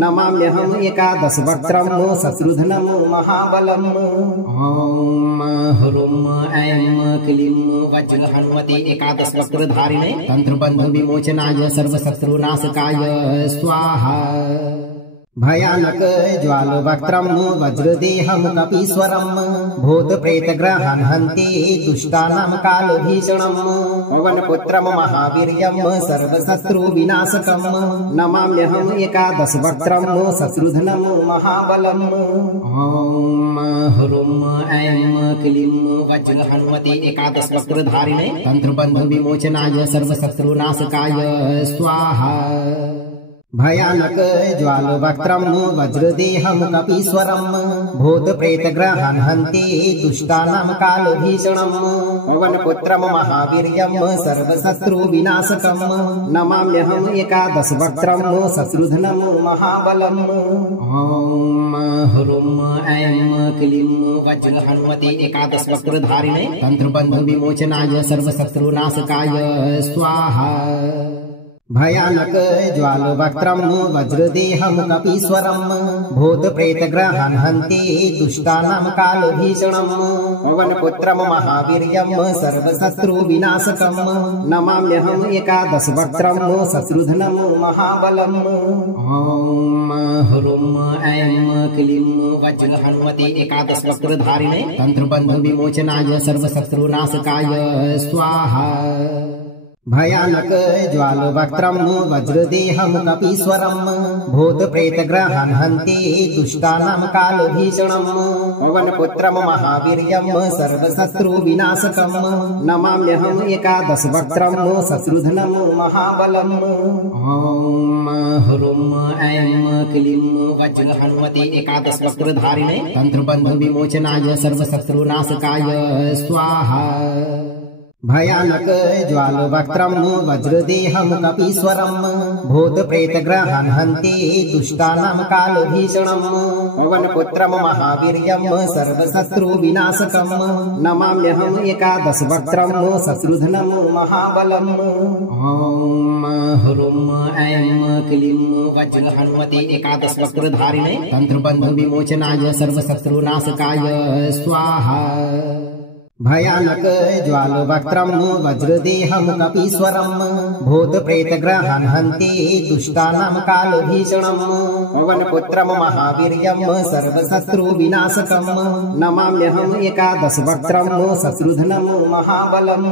नमाम्यहम् एकादशवक्त्रं शत्रुघ्नं महाबलम्। ॐ ह्रूं ऐं क्लीं वज्रहन्वती एकादशवक्त्रधारिणे तन्त्रबन्धविमोचनाय सर्वशत्रुनाशकाय स्वाहा। भयानक ज्वालवक्त्रं वज्रदेहं कपीश्वरं भूतप्रेतग्रहान् हन्ति दुष्टानां कालभीषणं पवनपुत्रं महावीर्यं सर्वशत्रुविनाशकं नमाम्यहम् एकादशवक्त्रं शत्रुघ्नं महाबलम्। ॐ ह्रूं ऐं क्लीं वज्रहनुमते एकादशवक्त्रधारिणे तन्त्रबन्धविमोचनाय सर्वशत्रुनाशकाय स्वाहा। भयानक ज्वालवक्त्रं वज्रदेहं कपीश्वरं भूतप्रेतग्रहान् हन्ति दुष्टानां कालभीषणं पवनपुत्रं महावीर्यं सर्वशत्रुविनाशकं नमाम्यहम् एकादशवक्त्रं शत्रुघ्नं महाबलम्। ॐ ह्रूं ऐं क्लीं वज्रहनुमते एकादशवक्त्रधारिणे तन्त्रबन्धविमोचनाय सर्वशत्रुनाशकाय स्वाहा। भयानक ज्वालवक्त्रं वज्रदेहं कपीश्वरं भूतप्रेतग्रहान् हन्ति दुष्टानां कालभीषणं पवनपुत्रं महावीर्यं सर्वशत्रुविनाशकं नमाम्यहम् एकादशवक्त्रं शत्रुघ्नं महाबलम्। ॐ ह्रूं ऐं क्लीं वज्रहनुमते एकादशवक्त्रधारिणे तन्त्रबन्धविमोचनाय सर्वशत्रुनाशकाय स्वाहा। भयानक ज्वालवक्त्रं वज्रदेहं कपीश्वरं भूतप्रेतग्रहान् हन्ति दुष्टानां कालभीषणं पवनपुत्रं महावीर्यं सर्वशत्रुविनाशकं नमाम्यहम् एकादशवक्त्रं शत्रुघ्नं महाबलम्। ॐ ह्रूं ऐं क्लीं वज्रहनुमते एकादशवक्त्रधारिणे तन्त्रबन्धविमोचनाय सर्वशत्रुनाशकाय स्वाहा। भयानक ज्वालवक्त्रं वज्रदेहं कपीश्वरं भूतप्रेतग्रहान् हन्ति दुष्टानां कालभीषणं पवनपुत्रं महावीर्यं सर्वशत्रुविनाशकं नमाम्यहम् एकादशवक्त्रं शत्रुघ्नं महाबलम्। ॐ ह्रूं ऐं क्लीं वज्रहनुमते एकादशवक्त्रधारिणे तन्त्रबन्धविमोचनाय सर्वशत्रुनाशकाय स्वाहा। भयानक ज्वालवक्त्रं वज्रदेहं कपीश्वरं भूतप्रेतग्रहान् हन्ति दुष्टानां कालभीषणं पवनपुत्रं महावीर्यं सर्वशत्रुविनाशकं नमाम्यहम् एकादशवक्त्रं शत्रुघ्नं महाबलम्।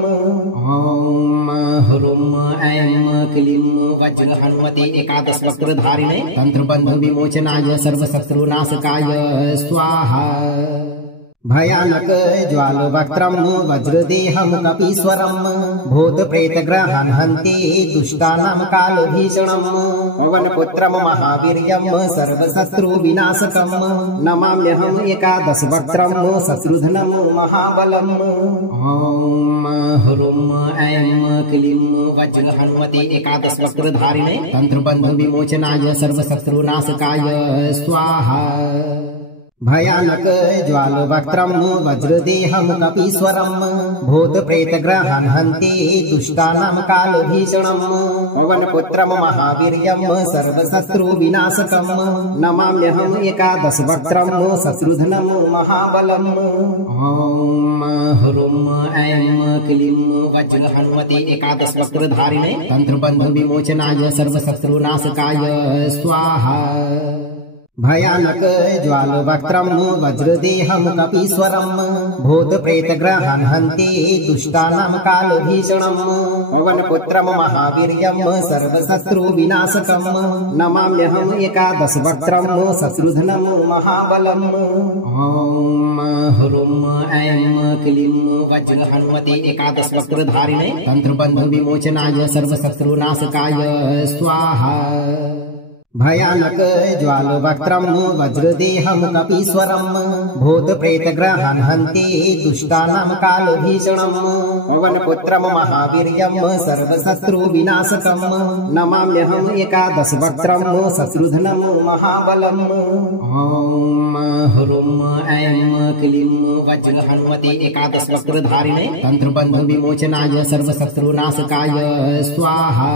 ॐ ह्रूं ऐं क्लीं वज्रहनुमते एकादशवक्त्रधारिणे तन्त्रबन्धविमोचनाय सर्वशत्रुनाशकाय स्वाहा। भयानक ज्वालवक्त्रं वज्रदेहं कपीश्वरं भूतप्रेतग्रहान् हन्ति दुष्टानां कालभीषणं पवनपुत्रं महावीर्यं सर्वशत्रुविनाशकं नमाम्यहम् एकादशवक्त्रं शत्रुघ्नं महाबलम्। ॐ ह्रूं ऐं क्लीं वज्रहनुमते एकादशवक्त्रधारिणे तन्त्रबन्धविमोचनाय सर्वशत्रुनाशकाय स्वाहा। भयानक ज्वालवक्त्रं वज्रदेहं कपीश्वरं भूतप्रेतग्रहान् हन्ति दुष्टानां कालभीषणं पवनपुत्रं महावीर्यं सर्वशत्रुविनाशकं नमाम्यहम् एकादशवक्त्रं शत्रुघ्नं महाबलम्। ॐ ह्रूं ऐं क्लीं वज्रहनुमते एकादशवक्त्रधारिणे तन्त्रबन्धविमोचनाय सर्वशत्रुनाशकाय स्वाहा। भयानक ज्वालवक्त्रं वज्रदेहं कपीश्वरं भूतप्रेतग्रहान् हन्ति दुष्टानां कालभीषणं पवनपुत्रं महावीर्यं सर्वशत्रुविनाशकं नमाम्यहम् एकादशवक्त्रं शत्रुघ्नं महाबलम्। ॐ ह्रूं ऐं क्लीं वज्रहनुमते एकादशवक्त्रधारिणे तन्त्रबन्धविमोचनाय सर्वशत्रुनाशकाय स्वाहा। भयानक ज्वालवक्त्रं वज्रदेहं कपीश्वरं भूतप्रेतग्रहान् हन्ति दुष्टानां कालभीषणं पवनपुत्रं महावीर्यं सर्वशत्रुविनाशकं नमाम्यहम् एकादशवक्त्रं शत्रुघ्नं महाबलम्। ॐ ह्रूं ऐं क्लीं वज्रहनुमते एकादशवक्त्रधारिणे तन्त्रबन्धविमोचनाय सर्वशत्रुनाशकाय स्वाहा।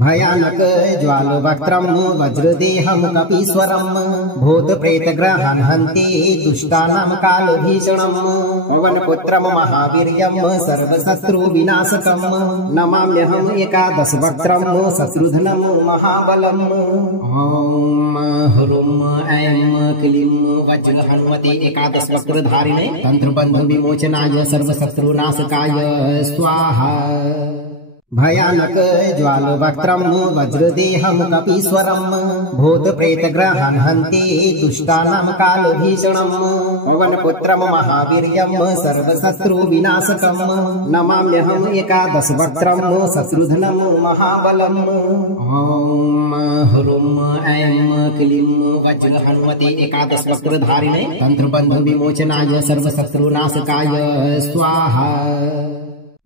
भयानक ज्वालवक्त्रं वज्रदेहं कपीश्वरं भूतप्रेतग्रहान् हन्ति दुष्टानां कालभीषणं पवनपुत्रं महावीर्यं सर्वशत्रुविनाशकं नमाम्यहम् एकादशवक्त्रं शत्रुघ्नं महाबलम्। ॐ ह्रूं ऐं क्लीं वज्रहन्वते एकादशवक्त्रधारिणे तन्त्रबन्धविमोचनाय सर्वशत्रुनाशकाय स्वाहा। भयानक ज्वालवक्त्रं वज्रदेहं कपीश्वरं भूतप्रेतग्रहान् हन्ति दुष्टानां कालभीषणं पवनपुत्रं महावीर्यं सर्वशत्रुविनाशकं नमाम्यहम् एकादशवक्त्रं शत्रुघ्नं महाबलम्। ॐ ह्रूं ऐं क्लीं वज्रहन्वते एकादशवक्त्रधारिणे तन्त्रबन्धविमोचनाय सर्वशत्रुनाशकाय स्वाहा।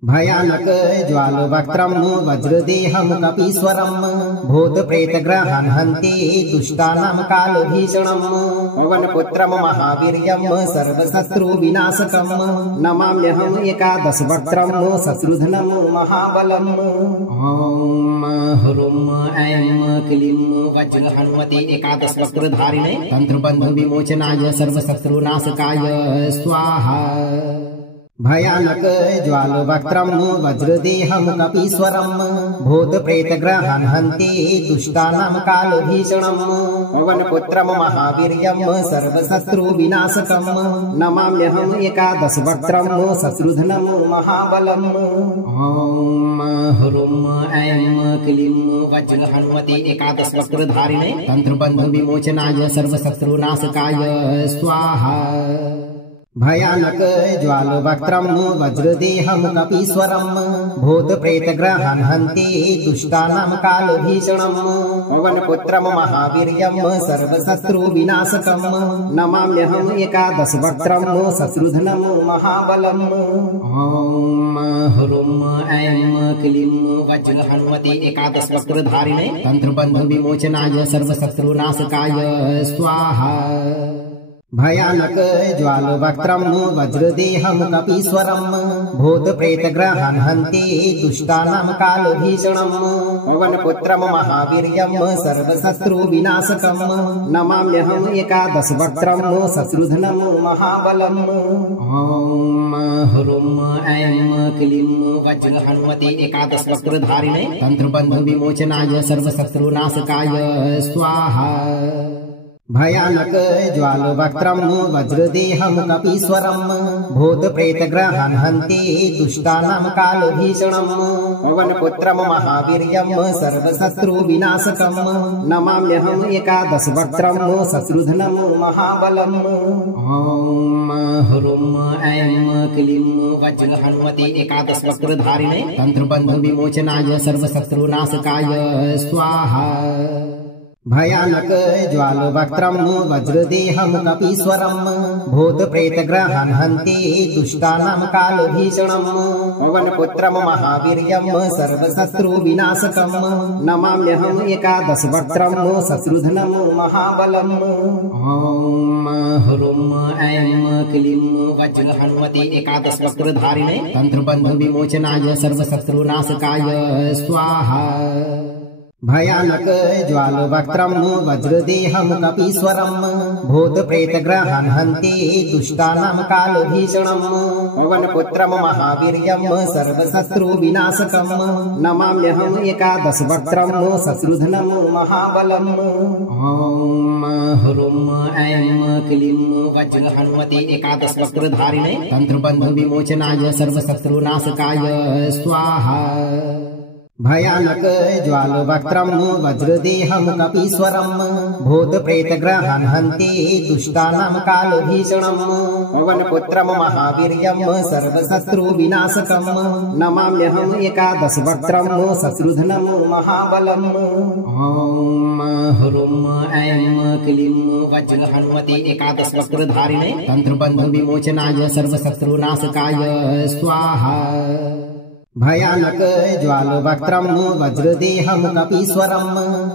भयानक ज्वालवक्त्रं वज्रदेहं कपीश्वरं भूतप्रेतग्रहान् हन्ति दुष्टानां कालभीषणं पवनपुत्रं महावीर्यं सर्वशत्रुविनाशकं नमाम्यहम् एकादशवक्त्रं शत्रुघ्नं महाबलम्। ॐ ह्रूं ऐं क्लीं वज्रहन्वते एकादशवक्त्रधारिणे तन्त्रबन्धविमोचनाय सर्वशत्रुनाशकाय स्वाहा। भयानक ज्वालवक्त्रं वज्रदेहं कपीश्वरं भूतप्रेतग्रहान् हन्ति दुष्टानां कालभीषणं पवनपुत्रं महावीर्यं सर्वशत्रुविनाशकं नमाम्यहम् एकादशवक्त्रं शत्रुघ्नं महाबलम्। ॐ ह्रूं ऐं क्लीं वज्रहन्वते एकादशवक्त्रधारिणे तन्त्रबन्धविमोचनाय सर्वशत्रुनाशकाय स्वाहा। भयानक ज्वालवक्त्रं वज्रदेहं कपीश्वरं भूतप्रेतग्रहान् हन्ति दुष्टानां कालभीषणं पवनपुत्रं महावीर्यं सर्वशत्रुविनाशकं नमाम्यहम् एकादशवक्त्रं शत्रुघ्नं महाबलम्। ॐ ह्रूं ऐं क्लीं वज्रहन्वते एकादशवक्त्रधारिणे तन्त्रबन्धविमोचनाय सर्वशत्रुनाशकाय स्वाहा। भयानक ज्वालवक्त्रं वज्रदेहं कपीश्वरं भूतप्रेतग्रहान् हन्ति दुष्टानां कालभीषणं पवनपुत्रं महावीर्यं सर्वशत्रुविनाशकं नमाम्यहम् एकादशवक्त्रं शत्रुघ्नं महाबलम्। ॐ ह्रूं ऐं क्लीं वज्रहन्वते एकादशवक्त्रधारिणे तन्त्रबन्धविमोचनाय सर्वशत्रुनाशकाय स्वाहा। भयानक ज्वालवक्त्रं वज्रदेहं कपीश्वरं भूतप्रेतग्रहान् हन्ति दुष्टानां कालभीषणं पवनपुत्रं महावीर्यं सर्वशत्रुविनाशकं नमाम्यहम् एकादशवक्त्रं शत्रुघ्नं महाबलम्। ॐ ह्रूं ऐं क्लीं वज्रहन्वते एकादशवक्त्रधारिणे तन्त्रबन्धविमोचनाय सर्वशत्रुनाशकाय स्वाहा। भयानक ज्वालवक्त्रं वज्रदेहं कपीश्वरं भूतप्रेतग्रहान् हन्ति दुष्टानां कालभीषणं पवनपुत्रं महावीर्यं सर्वशत्रुविनाशकं नमाम्यहम् एकादशवक्त्रं शत्रुघ्नं महाबलम्। ॐ ह्रूं ऐं क्लीं वज्रहन्वते एकादशवक्त्रधारिणे तन्त्रबन्धविमोचनाय सर्वशत्रुनाशकाय स्वाहा। भयानक ज्वालवक्त्रं वज्रदेहं कपीश्वरं भूतप्रेतग्रहान् हन्ति दुष्टानां कालभीषणं पवनपुत्रं महावीर्यं सर्वशत्रुविनाशकं नमाम्यहम् एकादशवक्त्रं शत्रुघ्नं महाबलम्। ॐ ह्रूं ऐं क्लीं वज्रहन्वते एकादशवक्त्रधारिणे तन्त्रबन्धविमोचनाय सर्वशत्रुनाशकाय स्वाहा। भयानक ज्वालवक्त्रं वज्रदेहं कपीश्वरं भूतप्रेतग्रहान् हन्ति दुष्टानां कालभीषणं पवनपुत्रं महावीर्यं सर्वशत्रुविनाशकं नमाम्यहम् एकादशवक्त्रं शत्रुघ्नं महाबलम्। ॐ ह्रूं ऐं क्लीं वज्रहन्वते एकादशवक्त्रधारिणे तन्त्रबन्धविमोचनाय सर्वशत्रुनाशकाय स्वाहा। भयानक ज्वालवक्त्रं वज्रदेहं कपीश्वरं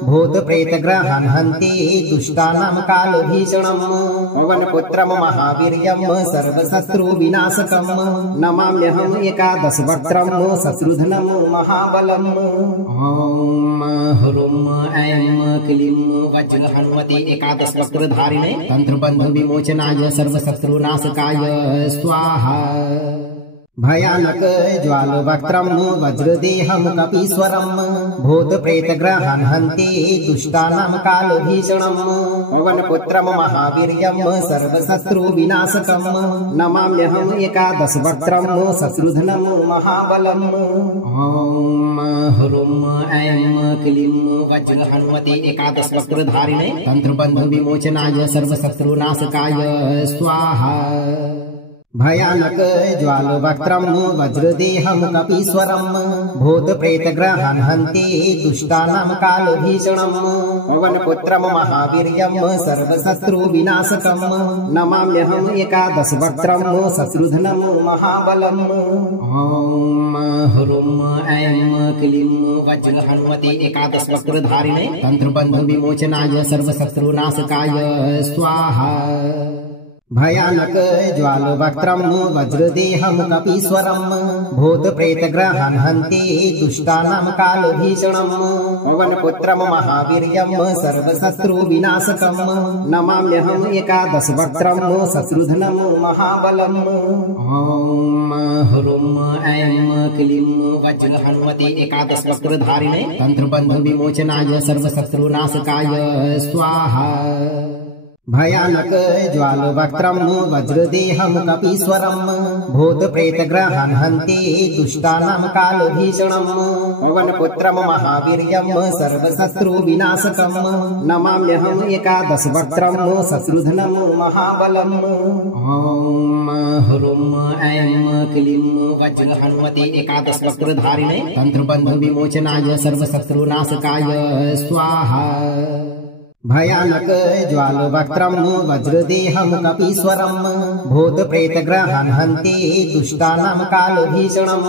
भूतप्रेतग्रहान् हन्ति दुष्टानां कालभीषणं पवनपुत्रं महावीर्यं सर्वशत्रुविनाशकं नमाम्यहम् एकादशवक्त्रं शत्रुघ्नं महाबलम्। ॐ ह्रूं ऐं क्लीं वज्रहन्वती एकादशवक्त्रधारिणे तन्त्रबन्धविमोचनाय सर्वशत्रुनाशकाय स्वाहा। भयानक ज्वालवक्त्रं वज्रदेहं कपीश्वरं भूतप्रेतग्रहान् हन्ति दुष्टानां कालभीषणं पवनपुत्रं महावीर्यं सर्वशत्रुविनाशकं नमाम्यहम् एकादशवक्त्रं शत्रुघ्नं महाबलम्। ॐ ह्रूं ऐं क्लीं वज्रहन्वती एकादशवक्त्रधारिणे तन्त्रबन्धविमोचनाय सर्वशत्रुनाशकाय स्वाहा। भयानक ज्वालवक्त्रं वज्रदेहं कपीश्वरं भूतप्रेतग्रहान् हन्ति दुष्टानां कालभीषणं पवनपुत्रं महावीर्यं सर्वशत्रुविनाशकं नमाम्यहम् एकादशवक्त्रं शत्रुघ्नं महाबलम्। ॐ ह्रूं ऐं क्लीं वज्रहन्वती एकादशवक्त्रधारिणे तन्त्रबन्धविमोचनाय सर्वशत्रुनाशकाय स्वाहा। भयानक ज्वालवक्त्रं वज्रदेहं कपीश्वरं भूतप्रेतग्रहान् हन्ति दुष्टानां कालभीषणं पवनपुत्रं महावीर्यं सर्वशत्रुविनाशकं नमाम्यहम् एकादशवक्त्रं शत्रुघ्नं महाबलम्। ॐ ह्रूं ऐं क्लीं वज्रहन्वती एकादशवक्त्रधारिणे तन्त्रबन्धविमोचनाय सर्वशत्रुनाशकाय स्वाहा। भयानक ज्वालवक्त्रं वज्रदेहं कपीश्वरं भूतप्रेतग्रहान् हन्ति दुष्टानां कालभीषणं पवनपुत्रं महावीर्यं सर्वशत्रुविनाशकं नमाम्यहम् एकादशवक्त्रं शत्रुघ्नं महाबलम्। ॐ ह्रूं ऐं क्लीं वज्रहन्वती एकादशवक्त्रधारिणे तन्त्रबन्धविमोचनाय सर्वशत्रुनाशकाय स्वाहा। भयानक ज्वालवक्त्रं वज्रदेहं कपीश्वरं भूतप्रेतग्रहान् हन्ति दुष्टानां कालभीषणं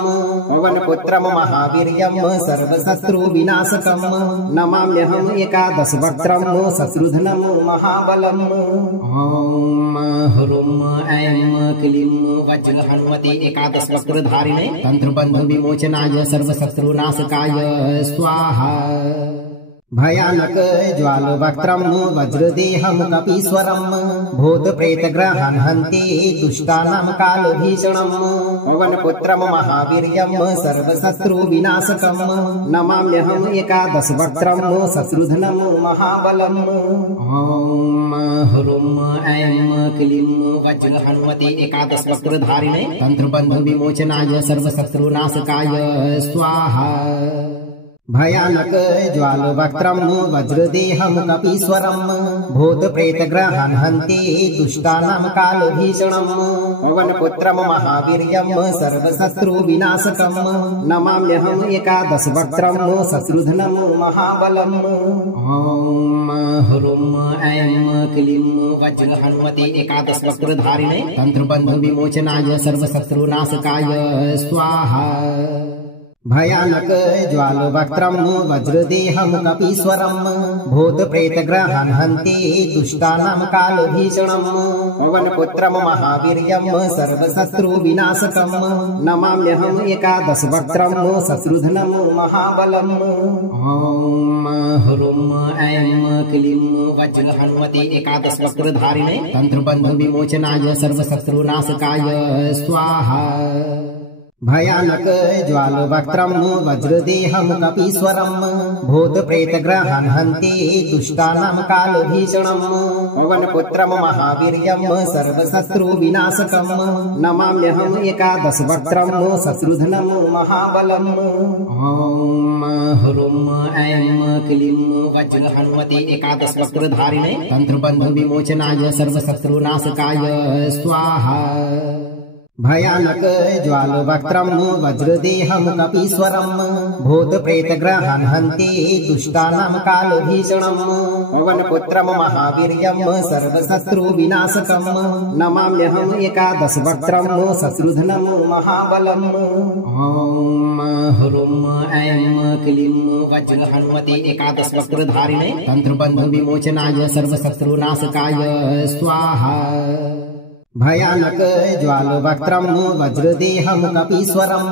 पवनपुत्रं महावीर्यं सर्वशत्रुविनाशकं नमाम्यहम् एकादशवक्त्रं शत्रुघ्नं महाबलम्। ॐ ह्रूं ऐं क्लीं वज्रहन्वती एकादशवक्त्रधारिणे तन्त्रबन्धविमोचनाय सर्वशत्रुनाशकाय स्वाहा। भयानक ज्वालवक्त्रं वज्रदेहं कपीश्वरं भूतप्रेतग्रहान् हन्ति दुष्टानां कालभीषणं पवनपुत्रं महावीर्यं सर्वशत्रुविनाशकं नमाम्यहम् एकादशवक्त्रं शत्रुघ्नं महाबलम्। ॐ ह्रूं ऐं क्लीं वज्रहन्वती एकादशवक्त्रधारिणे तन्त्रबन्धविमोचनाय सर्वशत्रुनाशकाय स्वाहा। भयानक ज्वालवक्त्रं वज्रदेहं कपीश्वरं भूतप्रेतग्रहान् हन्ति दुष्टानां कालभीषणं पवनपुत्रं महावीर्यं सर्वशत्रुविनाशकं नमाम्यहम् एकादशवक्त्रं शत्रुघ्नं महाबलम्। ॐ ह्रूं ऐं क्लीं वज्रहन्वती एकादशवक्त्रधारिणे तन्त्रबन्धविमोचनाय सर्वशत्रुनाशकाय स्वाहा। भयानक ज्वालवक्त्रं वज्रदेहं कपीश्वरं भूतप्रेतग्रहान् हन्ति दुष्टानां कालभीषणं पवनपुत्रं महावीर्यं सर्वशत्रुविनाशकं नमाम्यहम् एकादशवक्त्रं शत्रुघ्नं महाबलम्। ॐ ह्रूं ऐं क्लीं वज्रहन्वती एकादशवक्त्रधारिणे तन्त्रबन्धविमोचनाय सर्वशत्रुनाशकाय स्वाहा। भयानक ज्वालवक्त्रं वज्रदेहं कपीश्वरं भूतप्रेतग्रहान् हन्ति दुष्टानां कालभीषणं पवनपुत्रं महावीर्यं सर्वशत्रुविनाशकं नमाम्यहम् एकादशवक्त्रं शत्रुघ्नं महाबलम्। ॐ ह्रूं ऐं क्लीं वज्रहन्वती एकादशवक्त्रधारिणे तन्त्रबन्धविमोचनाय सर्वशत्रुनाशकाय स्वाहा। भयानक ज्वालवक्त्रं वज्रदेहं कपीश्वरं भूतप्रेतग्रहान् हन्ति दुष्टानां कालभीषणं पवनपुत्रं महावीर्यं सर्वशत्रुविनाशकं नमाम्यहम् एकादशवक्त्रं शत्रुघ्नं महाबलम्। ॐ ह्रूं ऐं क्लीं वज्रहनुमते एकादशवक्त्रधारिणे तन्त्रबन्धविमोचनाय सर्वशत्रुनाशकाय स्वाहा। भयानक ज्वालवक्त्रं वज्रदेहं कपीश्वरं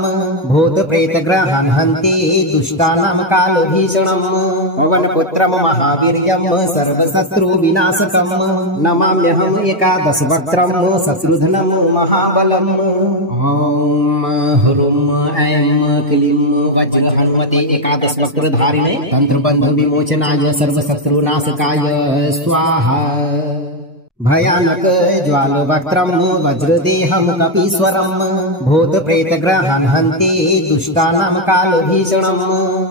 भूतप्रेतग्रहान् हन्ति दुष्टानां कालभीषणं पवनपुत्रं महावीर्यं सर्वशत्रुविनाशकं नमाम्यहम् एकादशवक्त्रं शत्रुघ्नं महाबलम्। ॐ ह्रूं ऐं क्लीं वज्रहनुमते एकादशवक्त्रधारिणे तन्त्रबन्धविमोचनाय सर्वशत्रुनाशकाय स्वाहा। भयानक ज्वालवक्त्रं वज्रदेहं कपीश्वरं भूतप्रेतग्रहान् हन्ति दुष्टानां कालभीषणं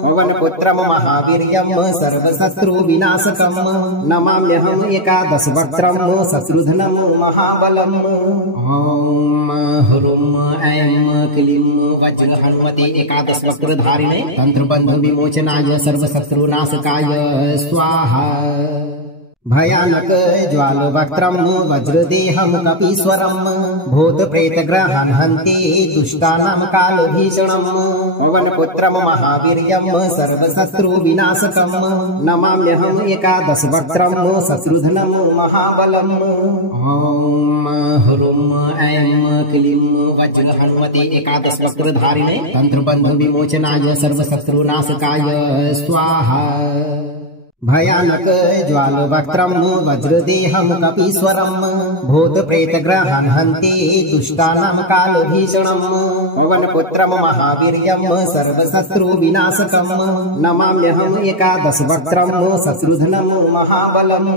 पवनपुत्रं महावीर्यं सर्वशत्रुविनाशकं नमाम्यहम् एकादशवक्त्रं शत्रुघ्नं महाबलम्। ॐ ह्रूं ऐं क्लीं वज्रहनुमते एकादशवक्त्रधारिणे तन्त्रबन्धविमोचनाय सर्वशत्रुनाशकाय स्वाहा। भयानक ज्वालवक्त्रं वज्रदेहं कपीश्वरं भूतप्रेतग्रहान् हन्ति दुष्टानां कालभीषणं पवनपुत्रं महावीर्यं सर्वशत्रुविनाशकं नमाम्यहम् एकादशवक्त्रं शत्रुघ्नं महाबलम्। ॐ ह्रूं ऐं क्लीं वज्रहनुमते एकादशवक्त्रधारिणे तन्त्रबन्धविमोचनाय सर्वशत्रुनाशकाय स्वाहा। भयानक ज्वालवक्त्रं वज्रदेहं कपीश्वरं भूतप्रेतग्रहान् हन्ति दुष्टानां कालभीषणं पवनपुत्रं महावीर्यं सर्वशत्रुविनाशकं नमाम्यहम् एकादशवक्त्रं शत्रुघ्नं महाबलम्।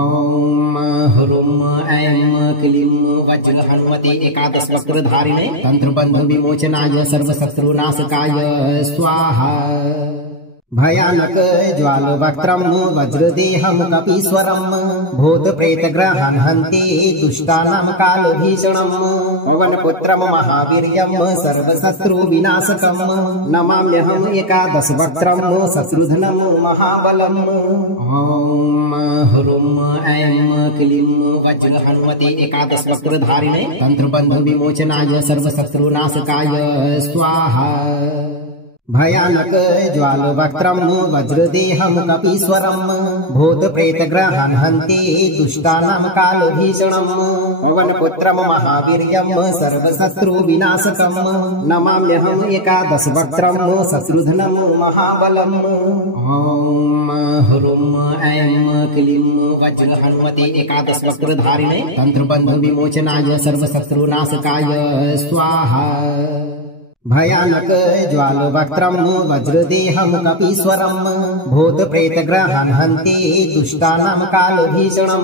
ॐ ह्रूं ऐं क्लीं वज्रहनुमते एकादशवक्त्रधारिणे तन्त्रबन्धविमोचनाय सर्वशत्रुनाशकाय स्वाहा। भयानक ज्वालवक्त्रं वज्रदेहं कपीश्वरं भूतप्रेतग्रहान् हन्ति दुष्टानां कालभीषणं पवनपुत्रं महावीर्यं सर्वशत्रुविनाशकं नमाम्यहम् एकादशवक्त्रं शत्रुघ्नं महाबलम्। ॐ ह्रूं ऐं क्लीं वज्रहनुमते एकादशवक्त्रधारिणे तन्त्रबन्धविमोचनाय सर्वशत्रुनाशकाय स्वाहा। भयानक ज्वालवक्त्रं वज्रदेहं कपीश्वरं भूतप्रेतग्रहान् हन्ति दुष्टानां कालभीषणं पवनपुत्रं महावीर्यं सर्वशत्रुविनाशकं नमाम्यहम् एकादशवक्त्रं शत्रुघ्नं महाबलम्। ॐ ह्रूं ऐं क्लीं वज्रहनुमते एकादशवक्त्रधारिणे तन्त्रबन्धविमोचनाय सर्वशत्रुनाशकाय स्वाहा। भयानक ज्वालवक्त्रं वज्रदेहं कपीश्वरं भूतप्रेतग्रहान् हन्ति दुष्टानां कालभीषणं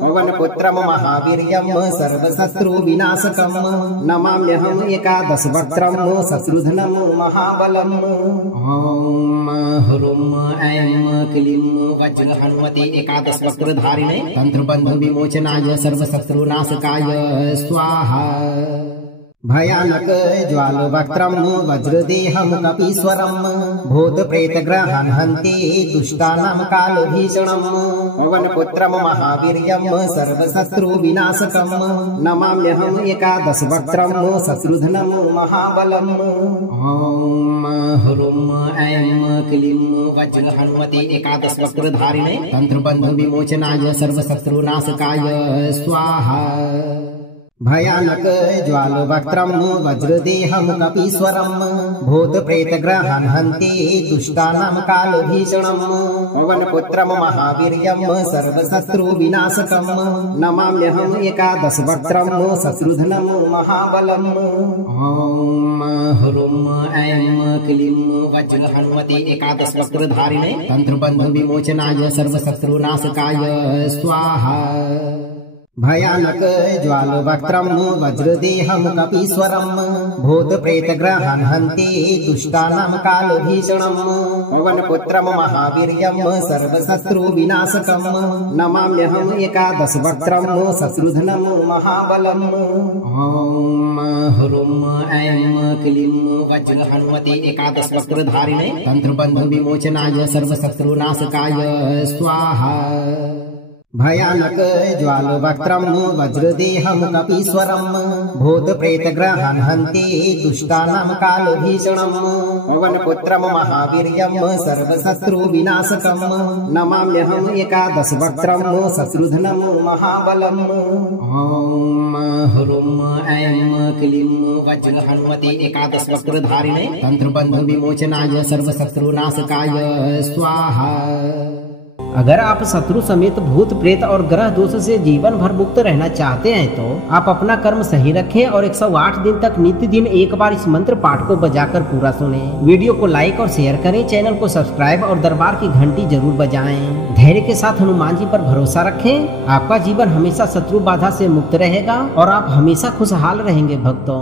पवनपुत्रं महावीर्यं सर्वशत्रुविनाशकं नमाम्यहम् एकादशवक्त्रं शत्रुघ्नं महाबलम्। ॐ ह्रूं ऐं क्लीं वज्रहनुमते एकादशवक्त्रधारिणे तन्त्रबन्धविमोचनाय सर्वशत्रुनाशकाय स्वाहा। भयानक ज्वालवक्त्रं वज्रदेहं कपीश्वरं भूतप्रेतग्रहान् हन्ति दुष्टानां कालभीषणं पवनपुत्रं महावीर्यं सर्वशत्रुविनाशकं नमाम्यहम् एकादशवक्त्रं शत्रुघ्नं महाबलम्। ॐ ह्रूं ऐं क्लीं वज्रहनुमते एकादशवक्त्रधारिणे तन्त्रबन्धविमोचनाय सर्वशत्रुनाशकाय स्वाहा। भयानक ज्वालवक्त्रं वज्रदेहं कपीश्वरं भूतप्रेतग्रहान् हन्ति दुष्टानां कालभीषणं पवनपुत्रं महावीर्यं सर्वशत्रुविनाशकं नमाम्यहम् एकादशवक्त्रं शत्रुघ्नं महाबलम्। ॐ ह्रूं ऐं क्लीं वज्रहनुमते एकादशवक्त्रधारिणे तन्त्रबन्धविमोचनाय सर्वशत्रुनाशकाय स्वाहा। भयानक ज्वालवक्त्रं वज्रदेहं कपीश्वरं भूतप्रेतग्रहान् हन्ति दुष्टानां कालभीषणं पवनपुत्रं महावीर्यं सर्वशत्रुविनाशकं नमाम्यहम् एकादशवक्त्रं शत्रुघ्नं महाबलम्। ॐ ऐं क्लीं वज्र हनुमते एकादश वक्र धारिणे तंत्र बंध विमोचनाय सर्व शत्रुनाशकाय स्वाहा। भयानक ज्वाल वक्त्रम वज्रदेहं कपीश्वरम भूत प्रेत ग्रहं हन्ति दुष्टानां काल भीषणम पवन पुत्रम महावीर्यम सर्व शत्रु विनाशकम नमाम्यहम् एकादश वक्त्रम शत्रुघ्नं महाबलम। ओम ह्रूं ऐं क्लीं वज्र हनुमते एकादश वक्र धारिणे तंत्र बंध विमोचनाय सर्व शत्रुनाशकाय स्वाहा। अगर आप शत्रु समेत भूत प्रेत और ग्रह दोष से जीवन भर मुक्त रहना चाहते हैं तो आप अपना कर्म सही रखें और 108 दिन तक नित्य दिन एक बार इस मंत्र पाठ को बजाकर पूरा सुने। वीडियो को लाइक और शेयर करें, चैनल को सब्सक्राइब और दरबार की घंटी जरूर बजाएं। धैर्य के साथ हनुमान जी पर भरोसा रखें, आपका जीवन हमेशा शत्रु बाधा से मुक्त रहेगा और आप हमेशा खुशहाल रहेंगे भक्तों।